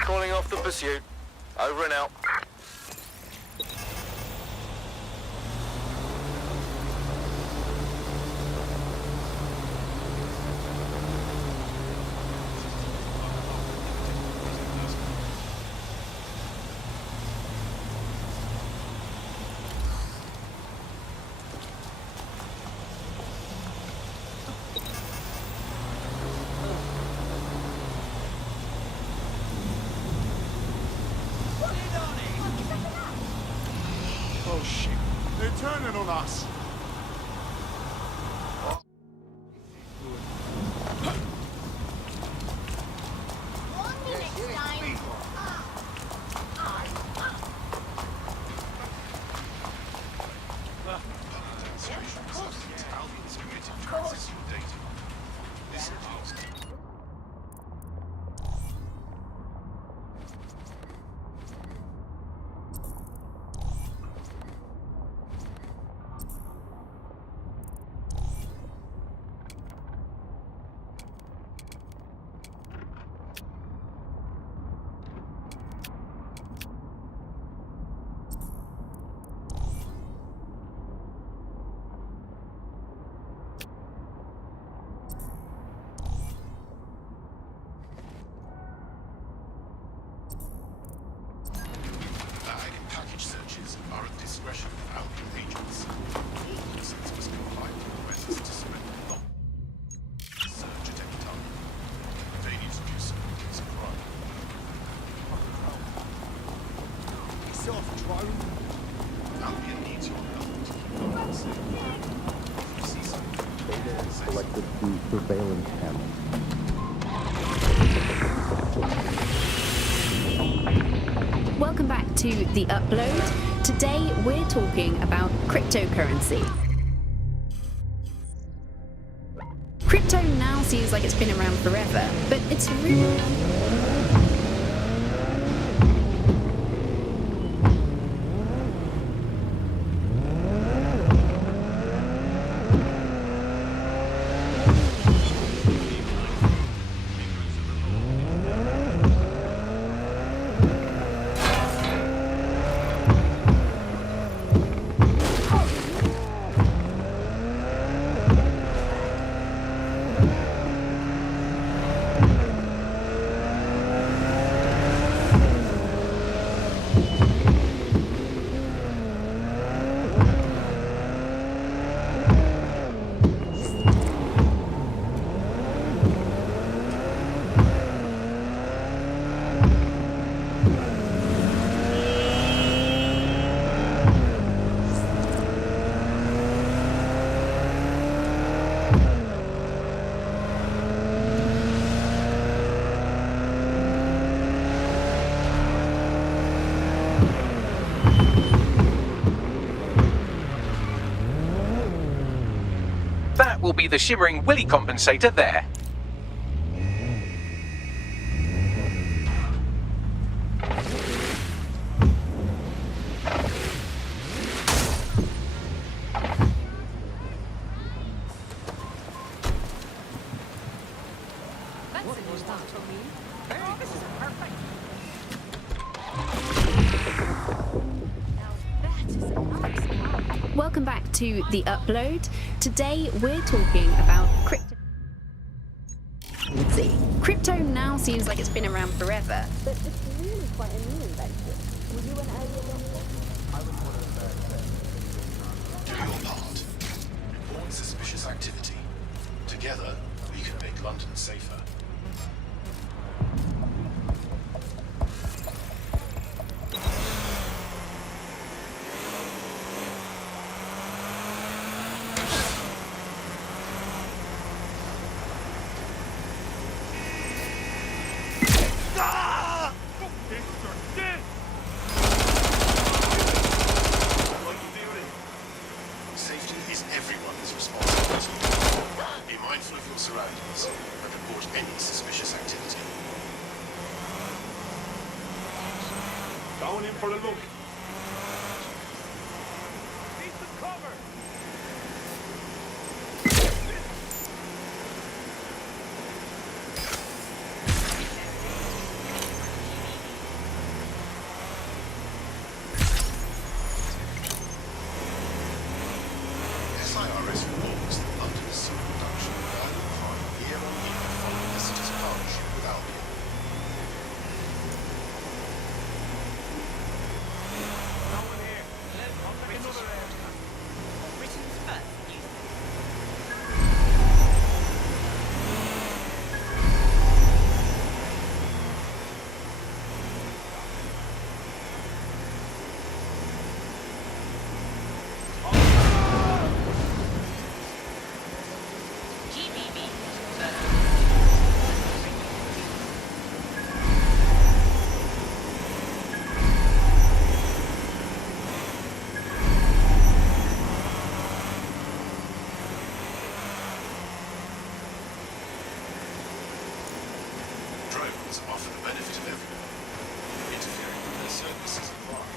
Calling off the pursuit. Over and out. Oh shit. They're turning on us. Package searches are at discretion of Albion Regents. All assets must comply with requests to surrender. Search at any time. Failure to do so is a crime. Soft drone. Albion needs your help. If you see something, Selected the surveillance panel. Welcome back to The Upload. Today we're talking about cryptocurrency. Crypto now seems like it's been around forever, but it's really... That will be the shimmering willy compensator there. Welcome back to The Upload. Today we're talking about crypto. Crypto now seems like it's been around forever. But it's really quite a new invention. Were you an early adopter? Do your part. Report suspicious activity. Together, we can make London safer. Safety is everyone's responsibility. Be mindful of your surroundings and report any suspicious activity. Going in for a look. Need some cover. SIRS reports that London has seen a reduction in violent crime year on year following the city's partnership with Albion. Drones offer the benefit of everyone, interfering with their services and crime.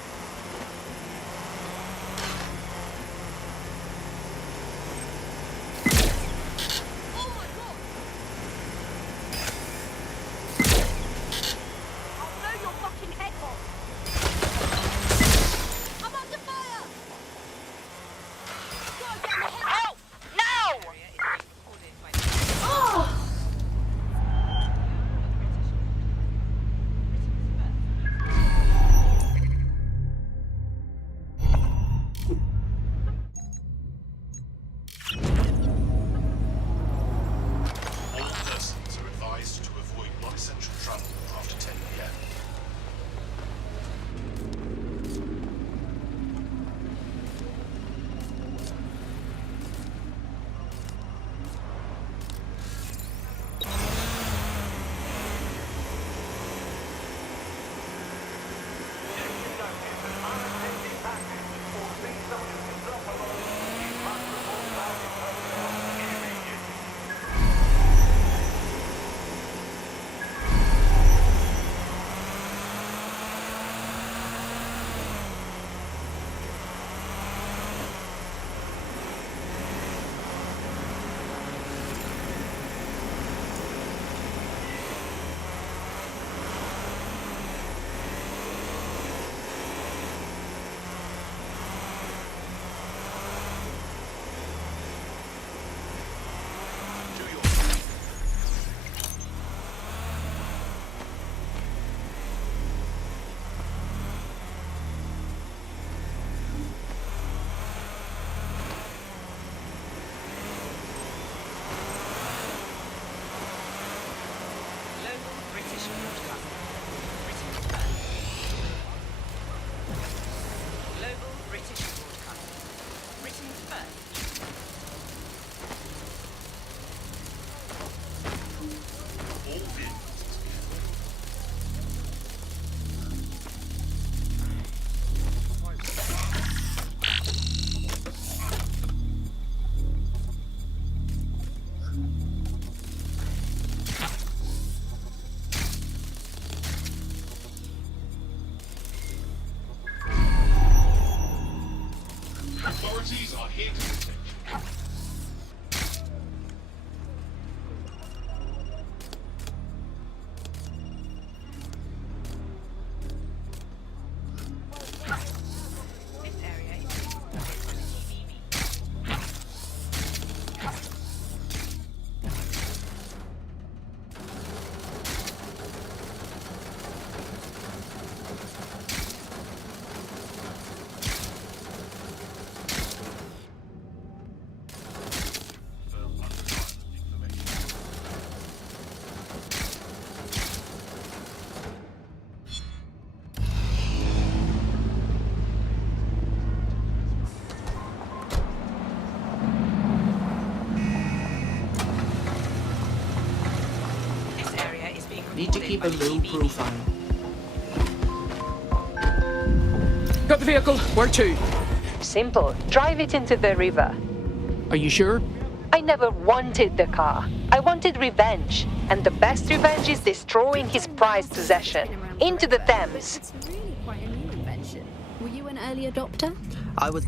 Need to keep a low profile. Got the vehicle. Where to? Simple. Drive it into the river. Are you sure? I never wanted the car. I wanted revenge. And the best revenge is destroying his prized possession. Into the Thames. It's really quite a new invention. Were you an early adopter? I was.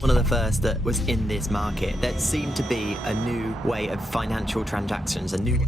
One of the first that was in this market. There seemed to be a new way of financial transactions, a new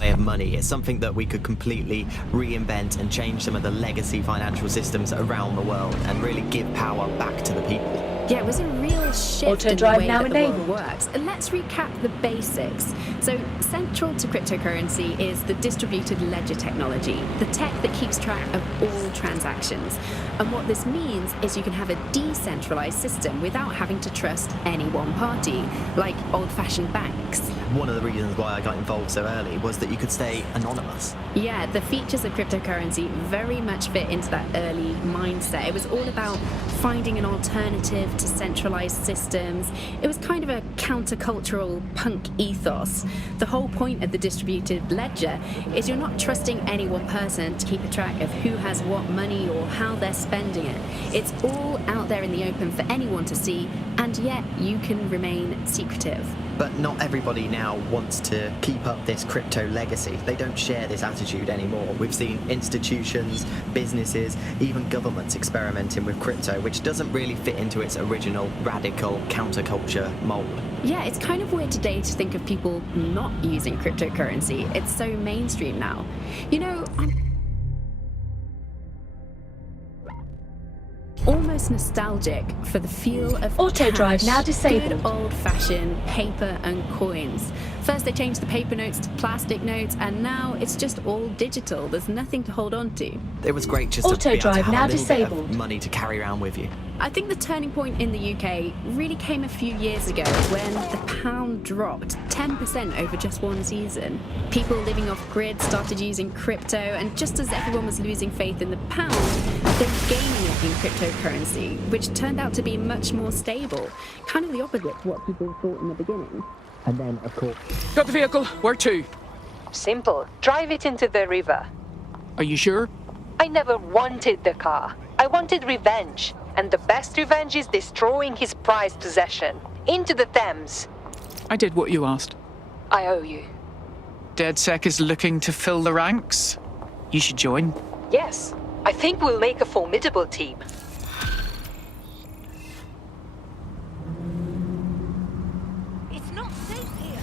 way of money. It's something that we could completely reinvent and change some of the legacy financial systems around the world and really give power back to the people. Yeah, it was a real shift in the way that the world works. Let's recap the basics. So, central to cryptocurrency is the distributed ledger technology, the tech that keeps track of all transactions. And what this means is you can have a decentralized system without having to trust any one party, like old-fashioned banks. One of the reasons why I got involved so early was that you could stay anonymous. Yeah, the features of cryptocurrency very much fit into that early mindset. It was all about finding an alternative to centralized systems. It was kind of a countercultural punk ethos. The whole point of the distributed ledger is you're not trusting any one person to keep a track of who has what money or how they're spending it. It's all out there in the open for anyone to see, and yet you can remain secretive. But not everybody now wants to keep up this crypto legacy. They don't share this attitude anymore. We've seen institutions, businesses, even governments experimenting with crypto, which doesn't really fit into its original radical counterculture mold. Yeah, it's kind of weird today to think of people not using cryptocurrency. It's so mainstream now. You know, I'm almost nostalgic for the feel of Auto drive cash, now disabled. Good old-fashioned paper and coins. First they changed the paper notes to plastic notes, and now it's just all digital. There's nothing to hold on to. It was great just to be able to have a little bit of money to carry around with you. I think the turning point in the UK really came a few years ago when the pound dropped 10% over just one season. People living off grid started using crypto, and just as everyone was losing faith in the pound, they were gaining it in cryptocurrency, which turned out to be much more stable. Kind of the opposite to what people thought in the beginning. And then, of course... Got the vehicle. Where to? Simple. Drive it into the river. Are you sure? I never wanted the car. I wanted revenge. And the best revenge is destroying his prized possession. Into the Thames. I did what you asked. I owe you. DedSec is looking to fill the ranks. You should join. Yes. I think we'll make a formidable team. It's not safe here.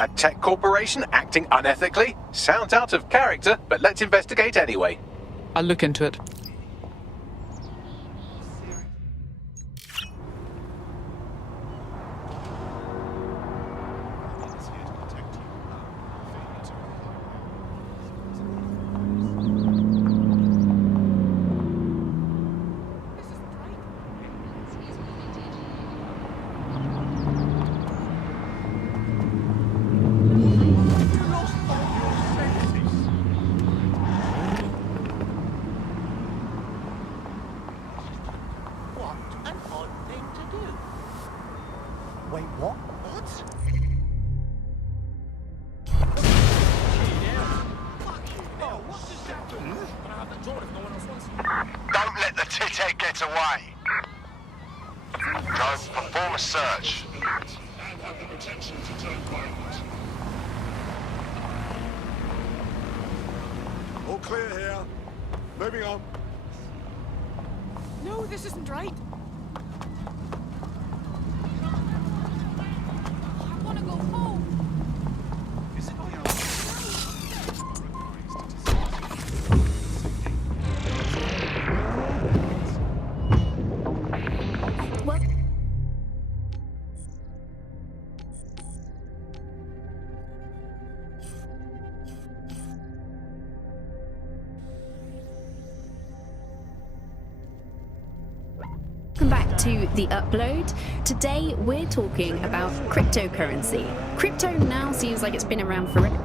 A tech corporation acting unethically? Sounds out of character, but let's investigate anyway. I'll look into it. Don't let the tithead get away. Go, perform a search. And have the potential to turn violent. All clear here. Moving on. No, this isn't right. I want to go home. Welcome back to The Upload. Today we're talking about cryptocurrency. Crypto now seems like it's been around forever.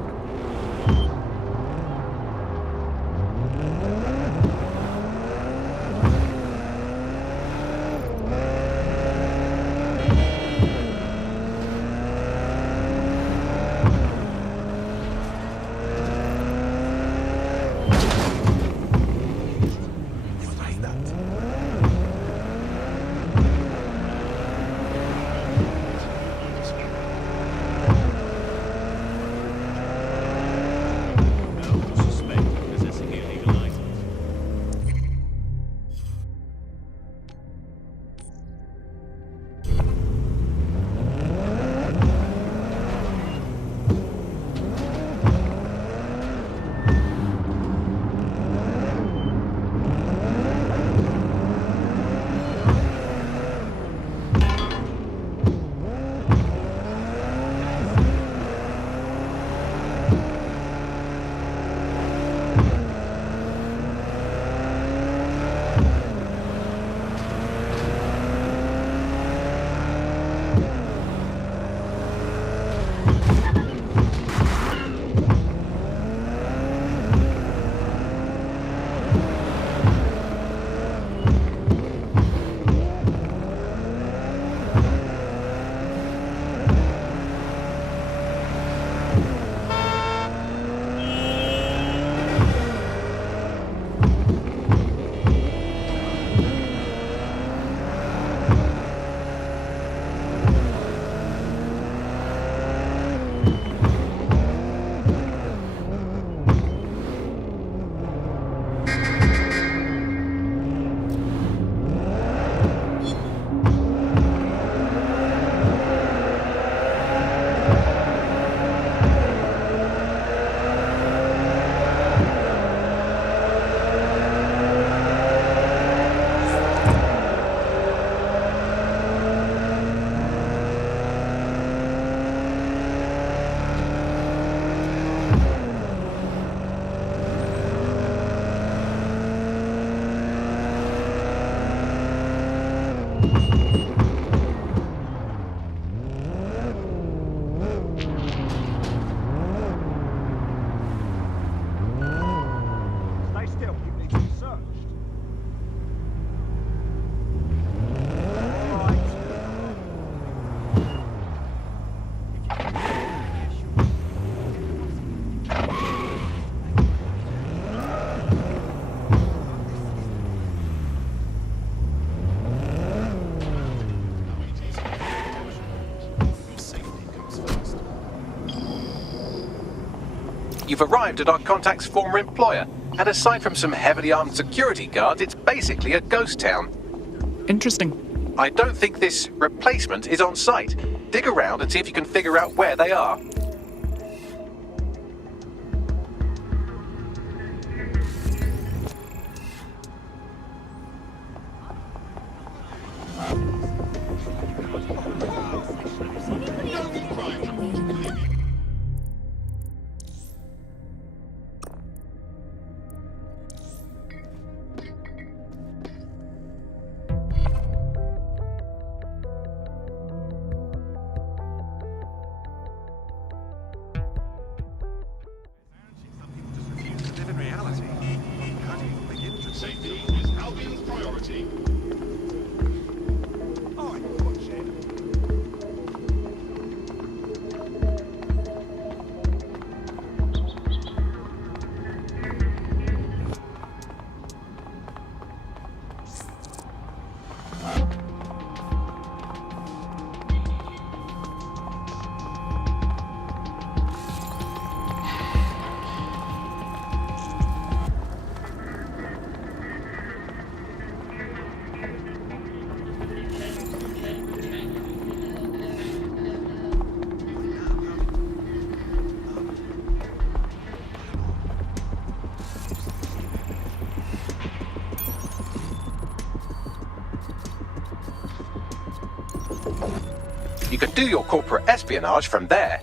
You've arrived at our contact's former employer, and aside from some heavily armed security guards, it's basically a ghost town. Interesting. I don't think this replacement is on site. Dig around and see if you can figure out where they are. Safety is Albion's priority. You can do your corporate espionage from there.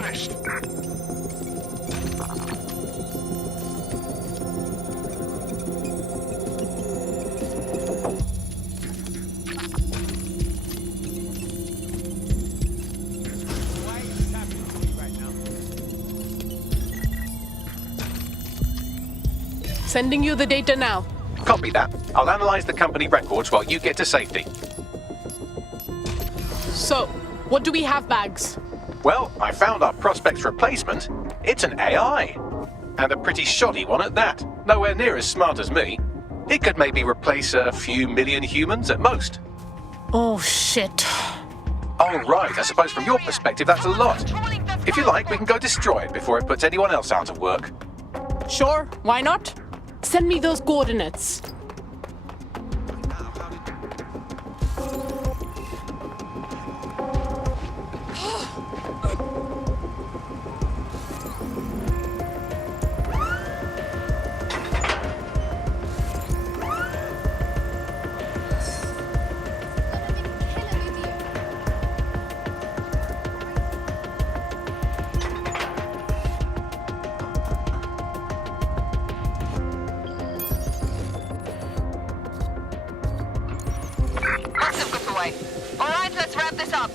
vanished. Sending you the data now. Copy that. I'll analyze the company records while you get to safety. So, what do we have, Bags? Well, I found our prospect's replacement. It's an AI. And a pretty shoddy one at that. Nowhere near as smart as me. It could maybe replace a few million humans at most. Oh, shit. Oh, right. I suppose from your perspective, that's a lot. If you like, we can go destroy it before it puts anyone else out of work. Sure, why not? Send me those coordinates. Alright, let's wrap this up.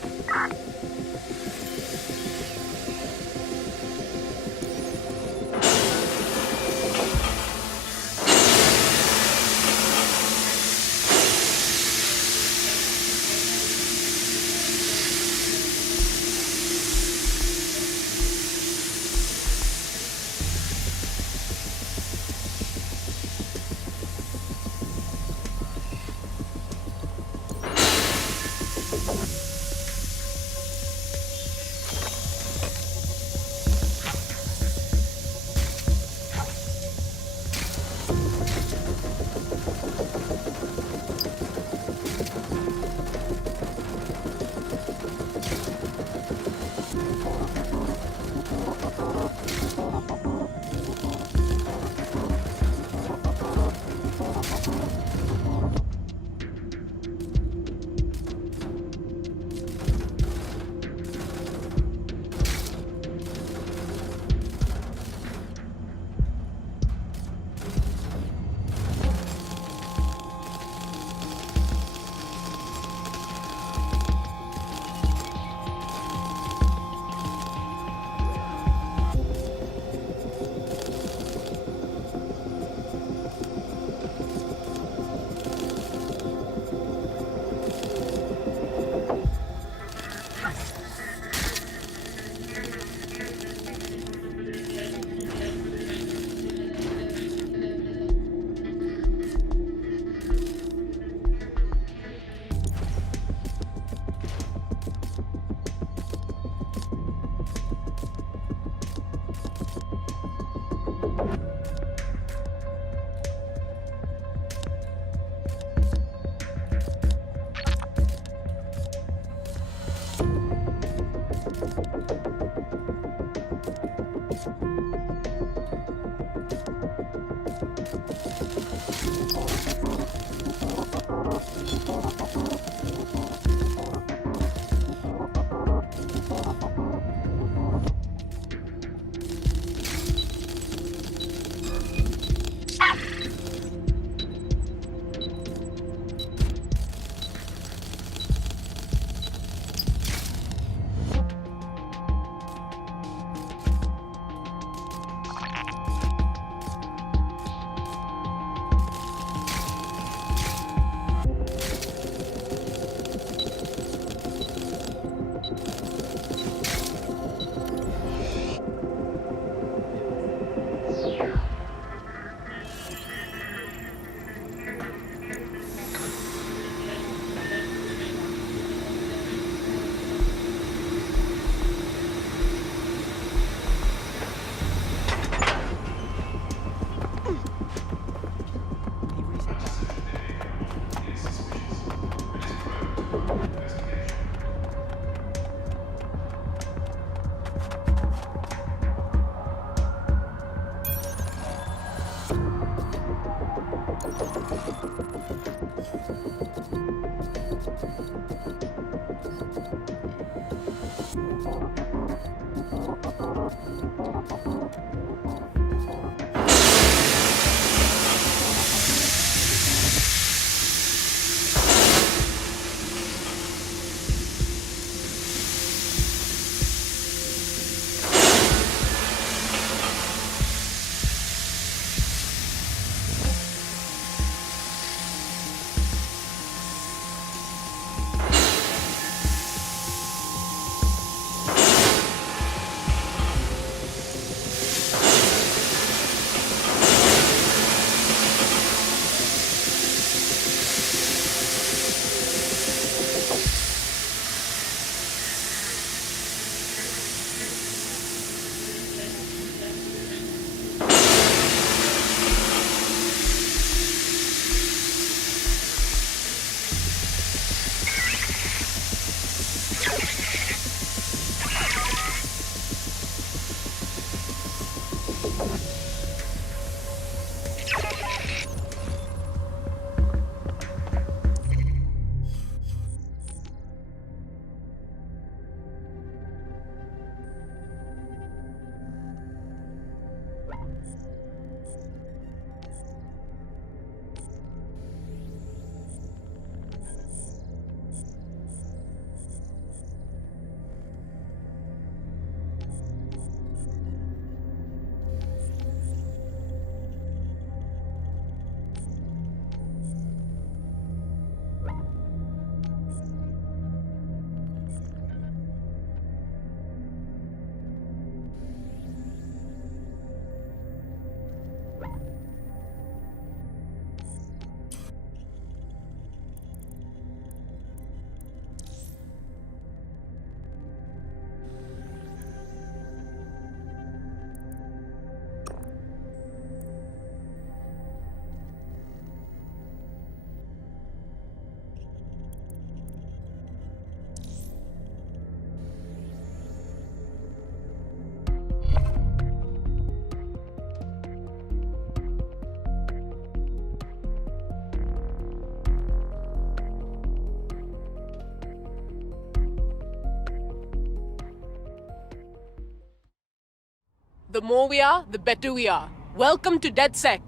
The more we are, the better we are. Welcome to DedSec.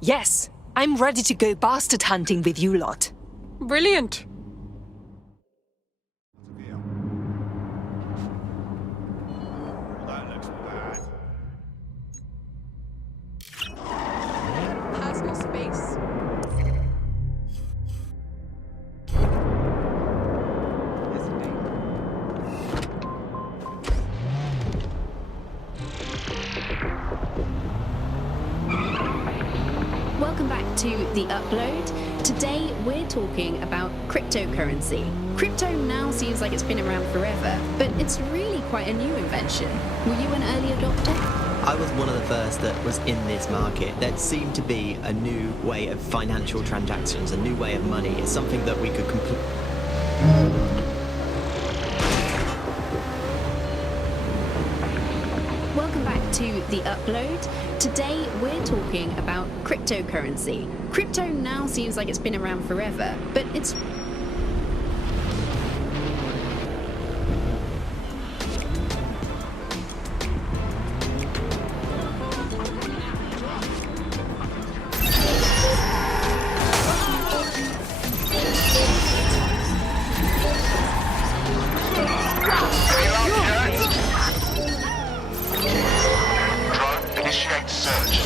Yes, I'm ready to go bastard hunting with you lot. Brilliant. That looks bad. Has no space. Welcome back to The Upload. Today we're talking about cryptocurrency. Crypto now seems like it's been around forever, but it's really quite a new invention. Were you an early adopter? I was one of the first that was in this market. There seemed to be a new way of financial transactions, a new way of money. It's something that we could Welcome back to The Upload. Today we're talking about cryptocurrency. Crypto now seems like it's been around forever, but it's Initiate search.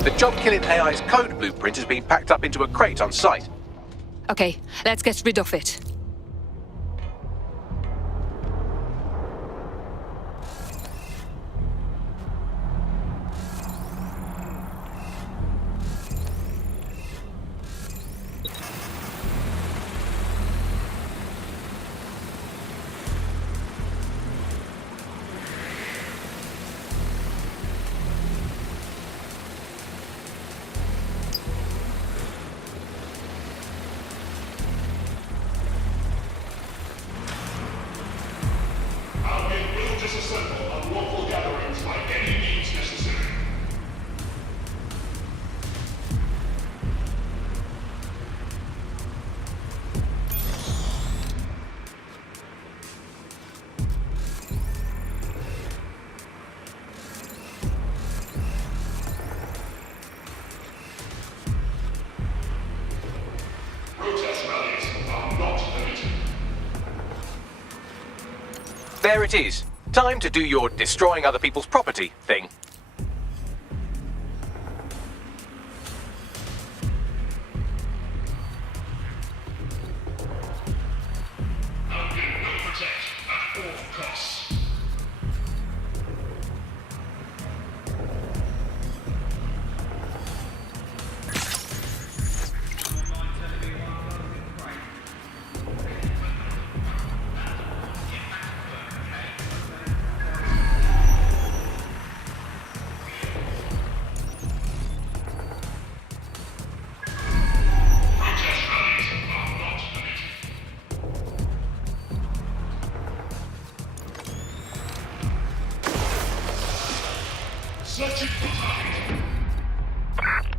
The job-killing AI's code blueprint has been packed up into a crate on site. Okay, let's get rid of it. Disassemble unlawful gatherings by any means necessary. There it is. Time to do your destroying other people's property thing.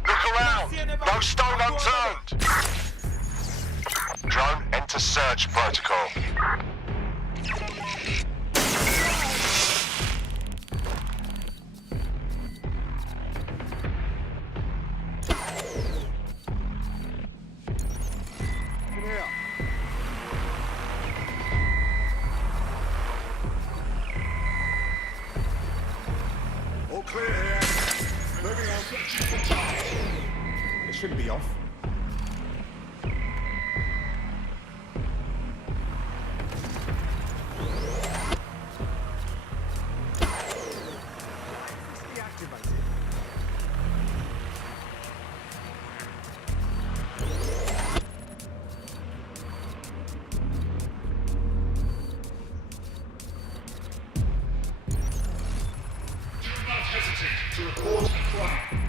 Look around! No stone unturned! Drone, enter search protocol. Come here. All clear here. Moving on. It shouldn't be off. To report a crime.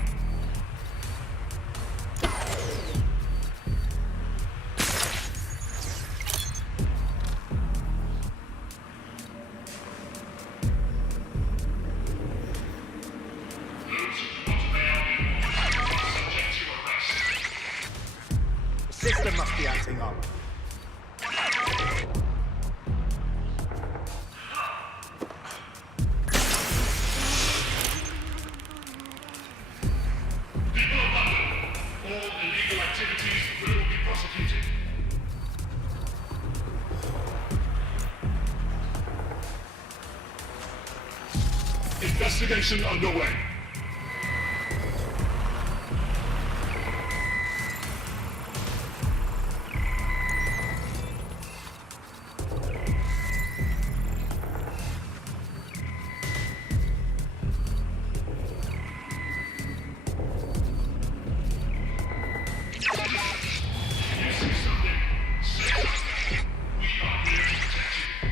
The system must be acting up. All illegal activities will be prosecuted. Investigation underway.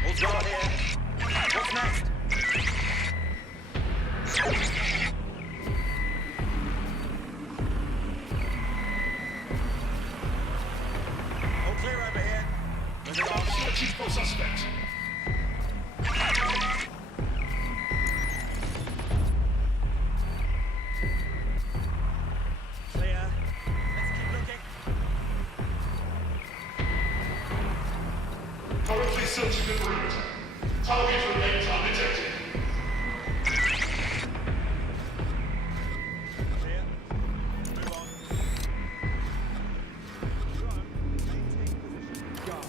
All's well here. What's next? All clear over here. Moving on. Searching for suspect. Clear. Let's keep looking. Currently searching the perimeter. Target remains undetected. Clear. Move on. Maintain position. Guard.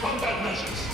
combat measures.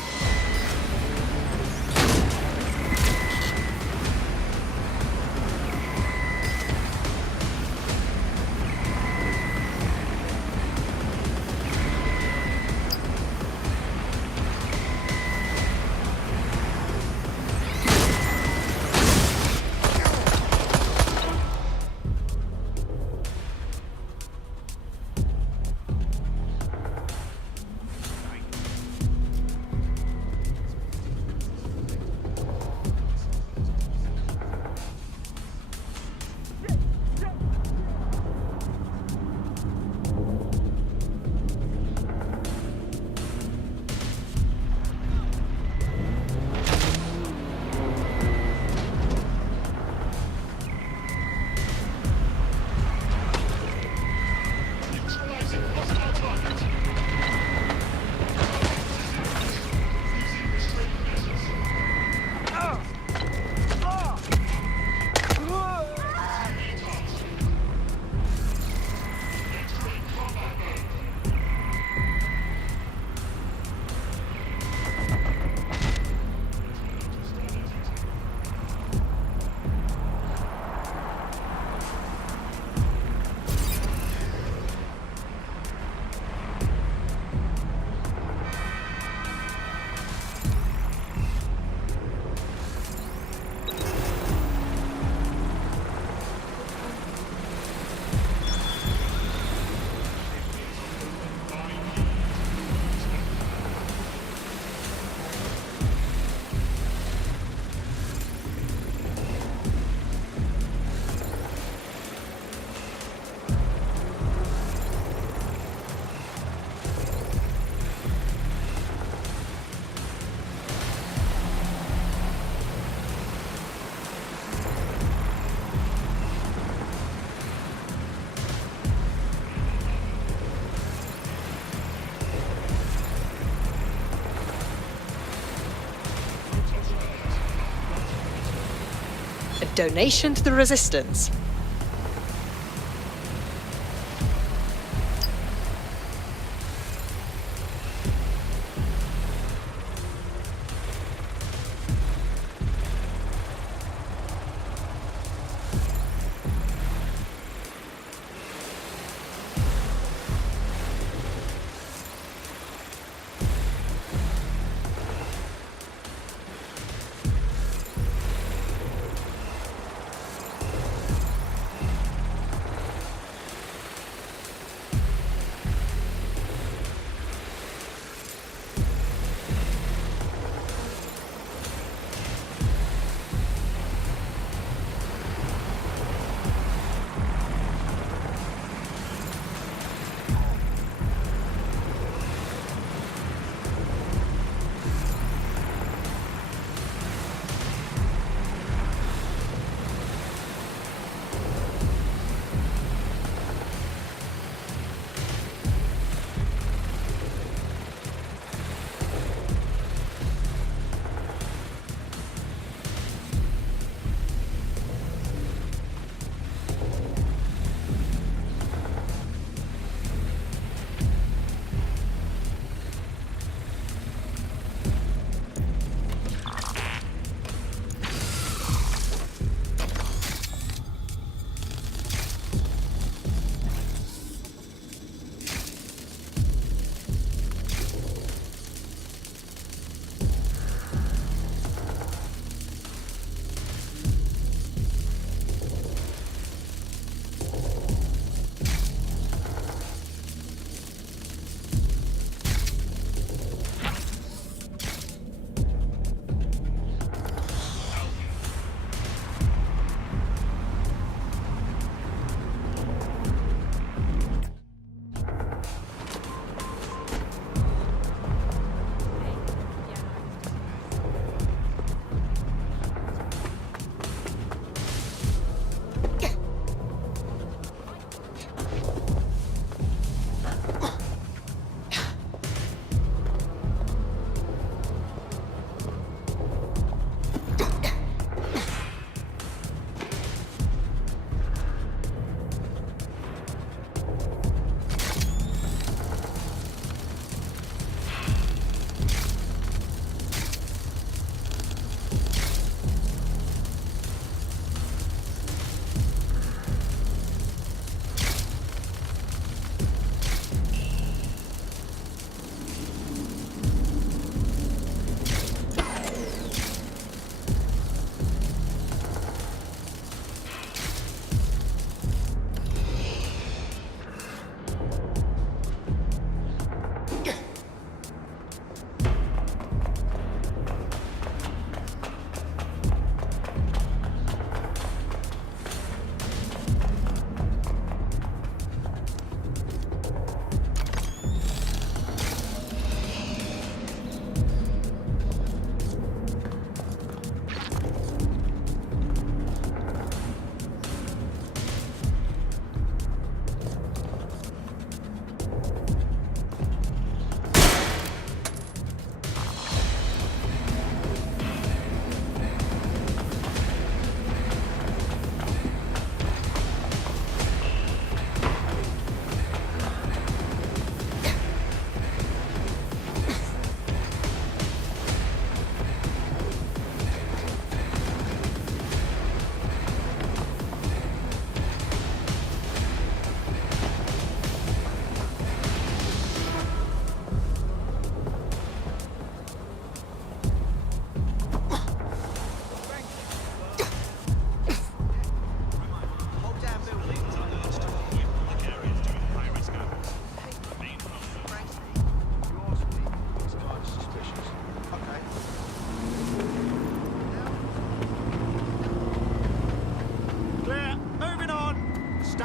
A donation to the resistance.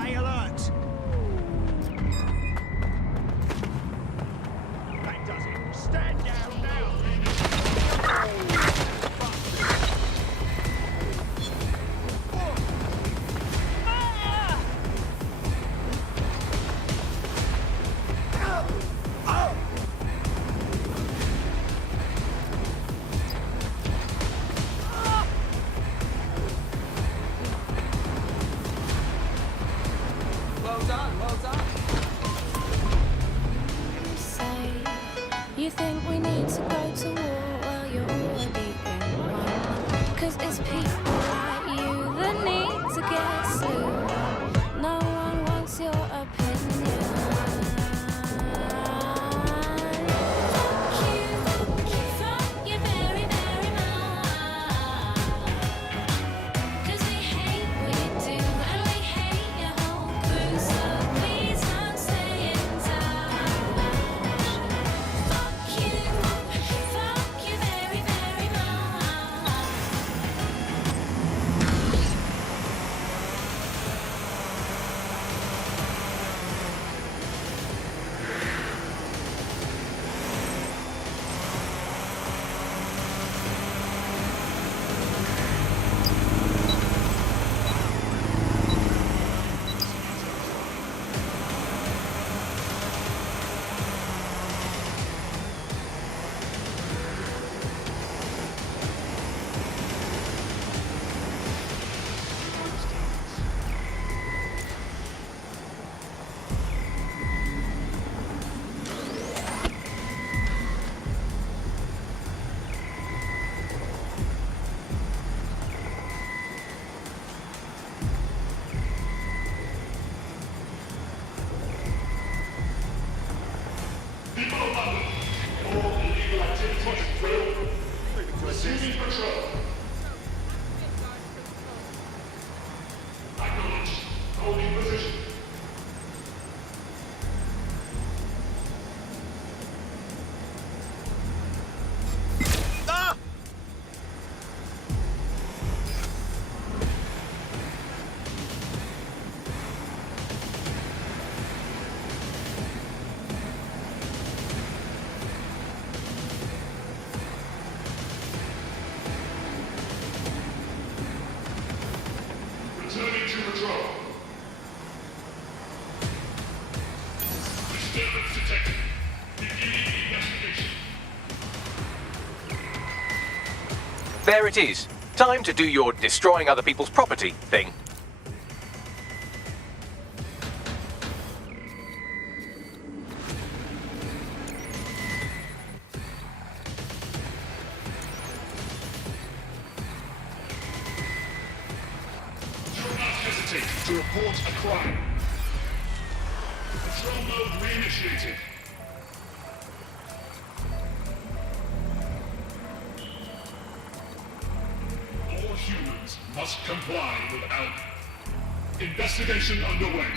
Stay alert. That does it. Stand down now. Well done, well done. Say, you think we need to go to war? Well, you're already in one. 'Cause it's people like you that need to get slew. No one wants your opinion. Fuck you very, very much. 'Cause we hate what you do and we hate your whole crew. So please don't stay in touch. Fuck you very, very much. Resuming patrol. Acknowledged. Holding position. Returning to patrol. Disturbance detected. Beginning investigation. There it is. Time to do your destroying other people's property thing. Do not hesitate to report a crime. Patrol mode reinitiated. All humans must comply without investigation underway.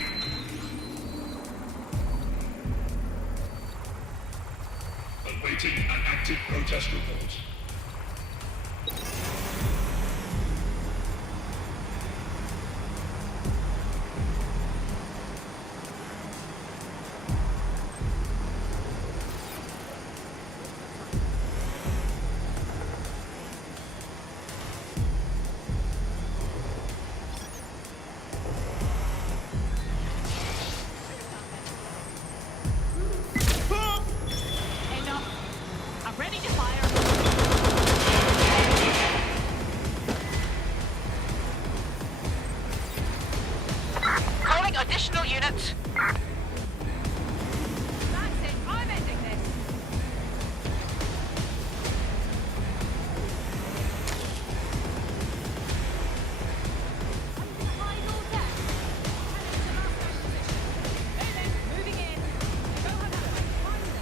Awaiting an active protest report. Enough. I'm ready to fire. Calling additional units. That's it. I'm ending this. Hide all day. Moving in. Go on out. Find them.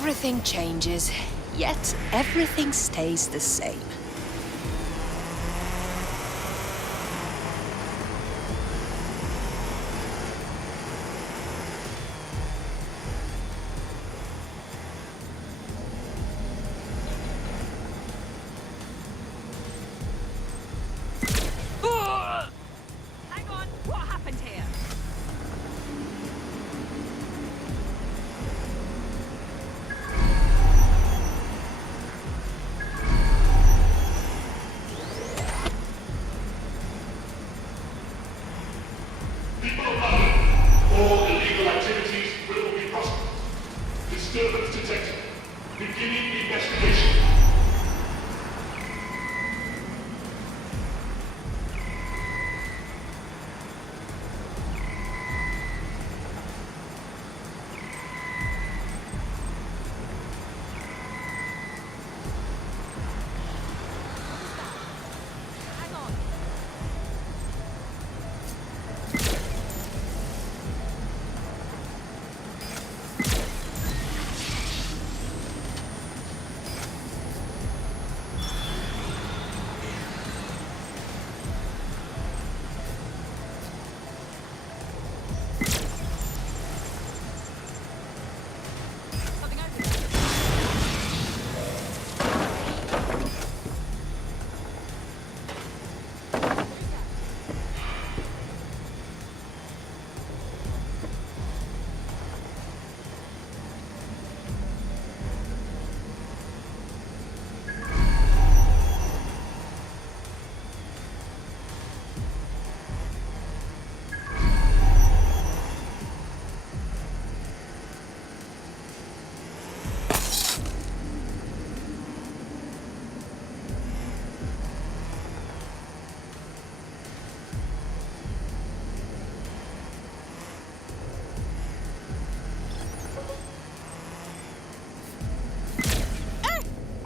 Everything changes, yet everything stays the same. Hang on, what happened here? All illegal activities will be prosecuted. Disturbance detected. Beginning investigation.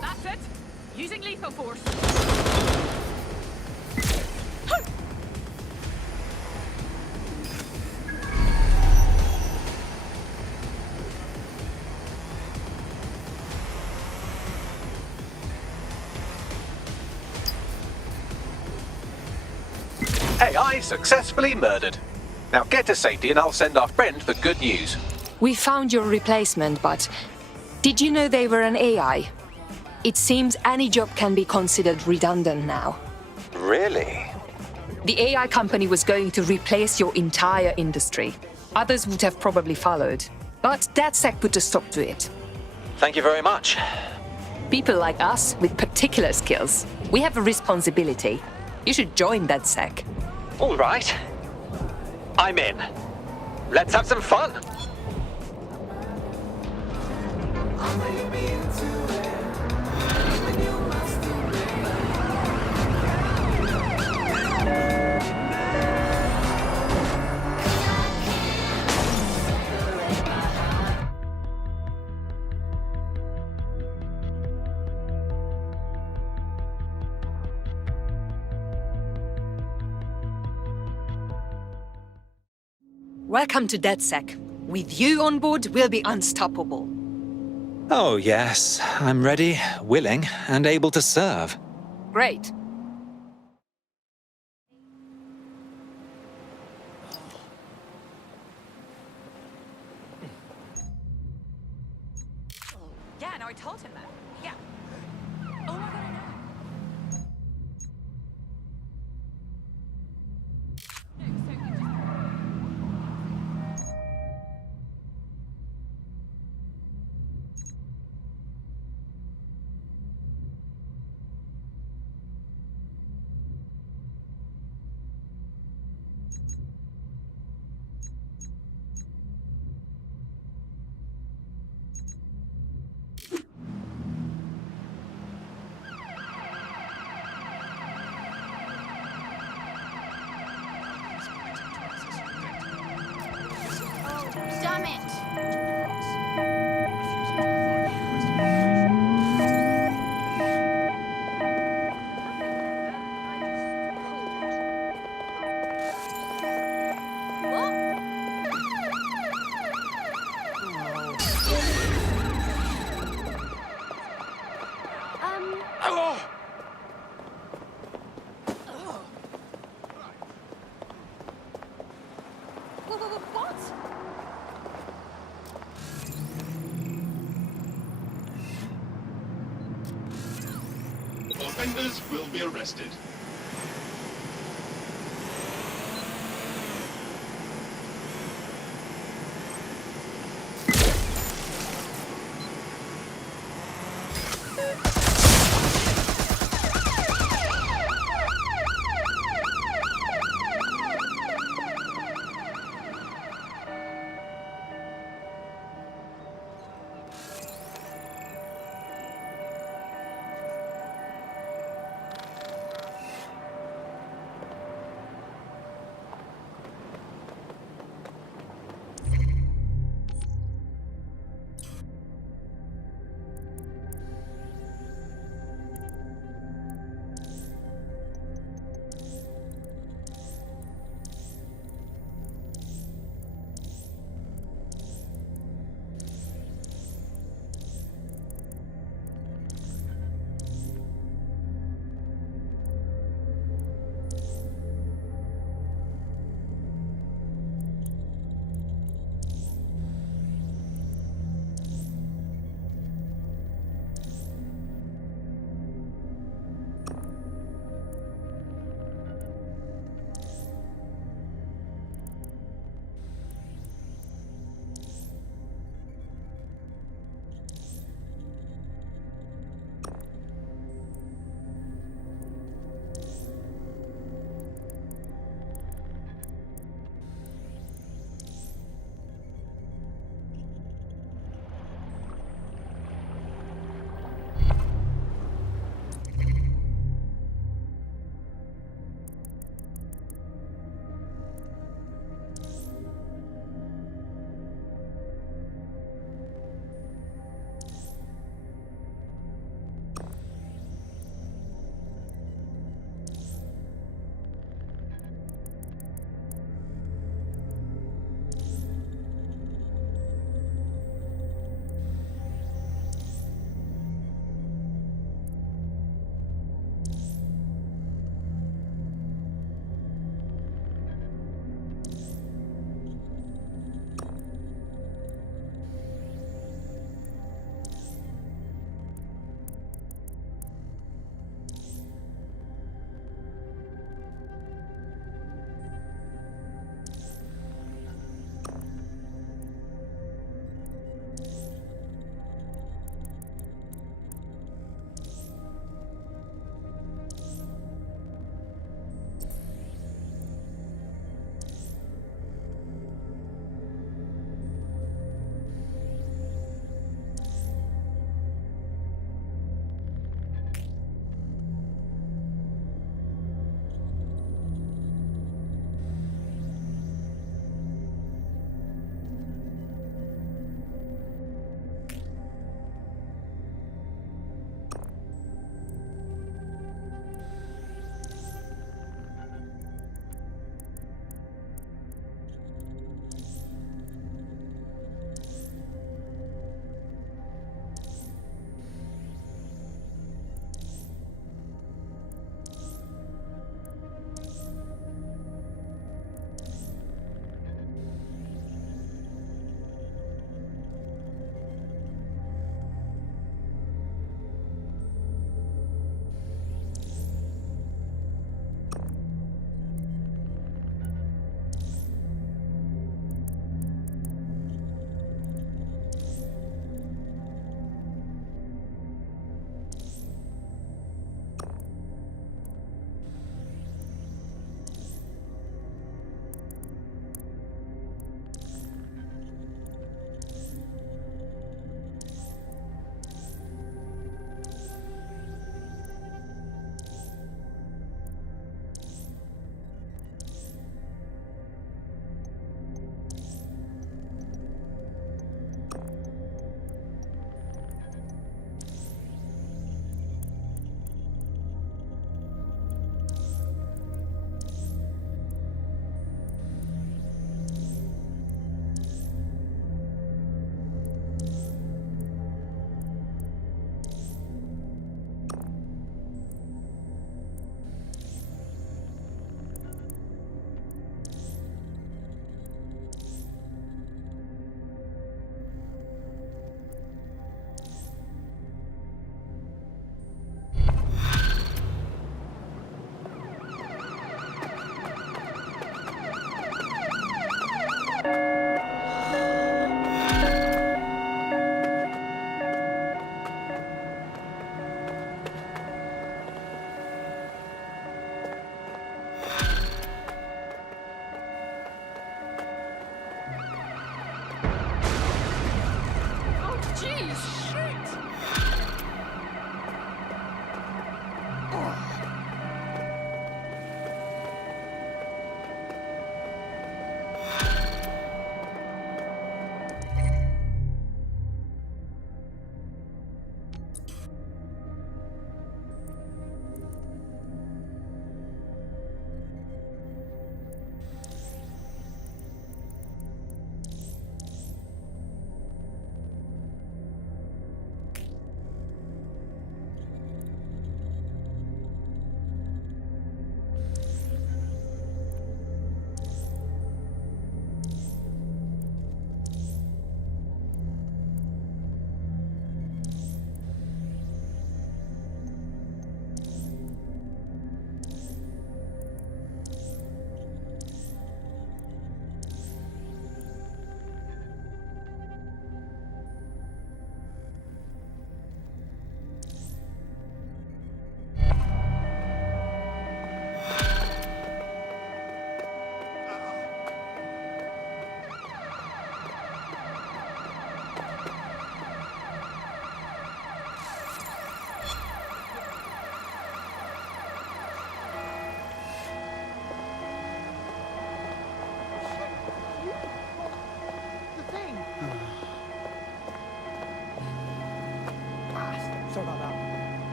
That's it! Using lethal force. AI successfully murdered. Now get to safety and I'll send our friend the good news. We found your replacement, but did you know they were an AI? It seems any job can be considered redundant now. Really? The AI company was going to replace your entire industry. Others would have probably followed. But DedSec put a stop to it. Thank you very much. People like us with particular skills, we have a responsibility. You should join DedSec. All right. I'm in. Let's have some fun. Welcome to DedSec. With you on board, we'll be unstoppable. Oh, yes. I'm ready, willing, and able to serve. Great. Yeah, no, I told him that. Yeah. Oh my god, I know. Damn it! What? Offenders will be arrested.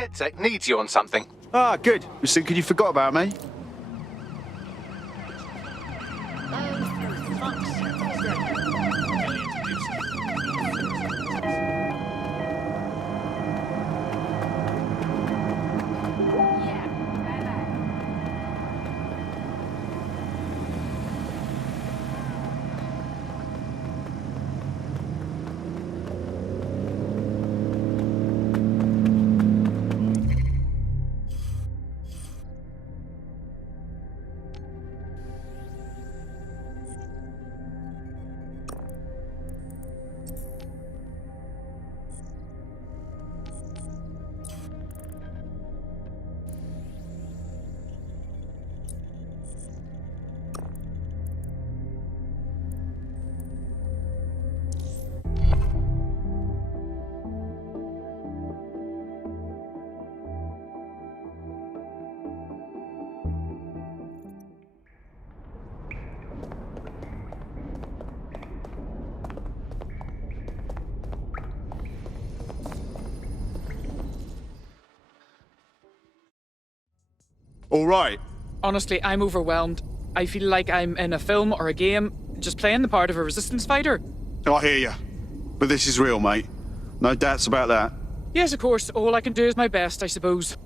DedSec needs you on something. Ah, good. You think you forgot about me? All right. Honestly, I'm overwhelmed. I feel like I'm in a film or a game, just playing the part of a resistance fighter. I hear you. But this is real, mate. No doubts about that. Yes, of course. All I can do is my best, I suppose.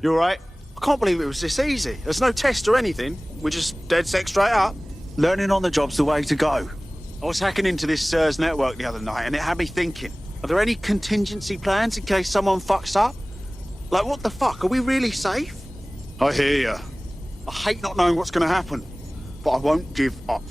You all right? I can't believe it was this easy. There's no test or anything. We're just DedSec straight up. Learning on the job's the way to go. I was hacking into this SIRS network the other night and it had me thinking, are there any contingency plans in case someone fucks up? Like, what the fuck? Are we really safe? I hear you. I hate not knowing what's going to happen, but I won't give up.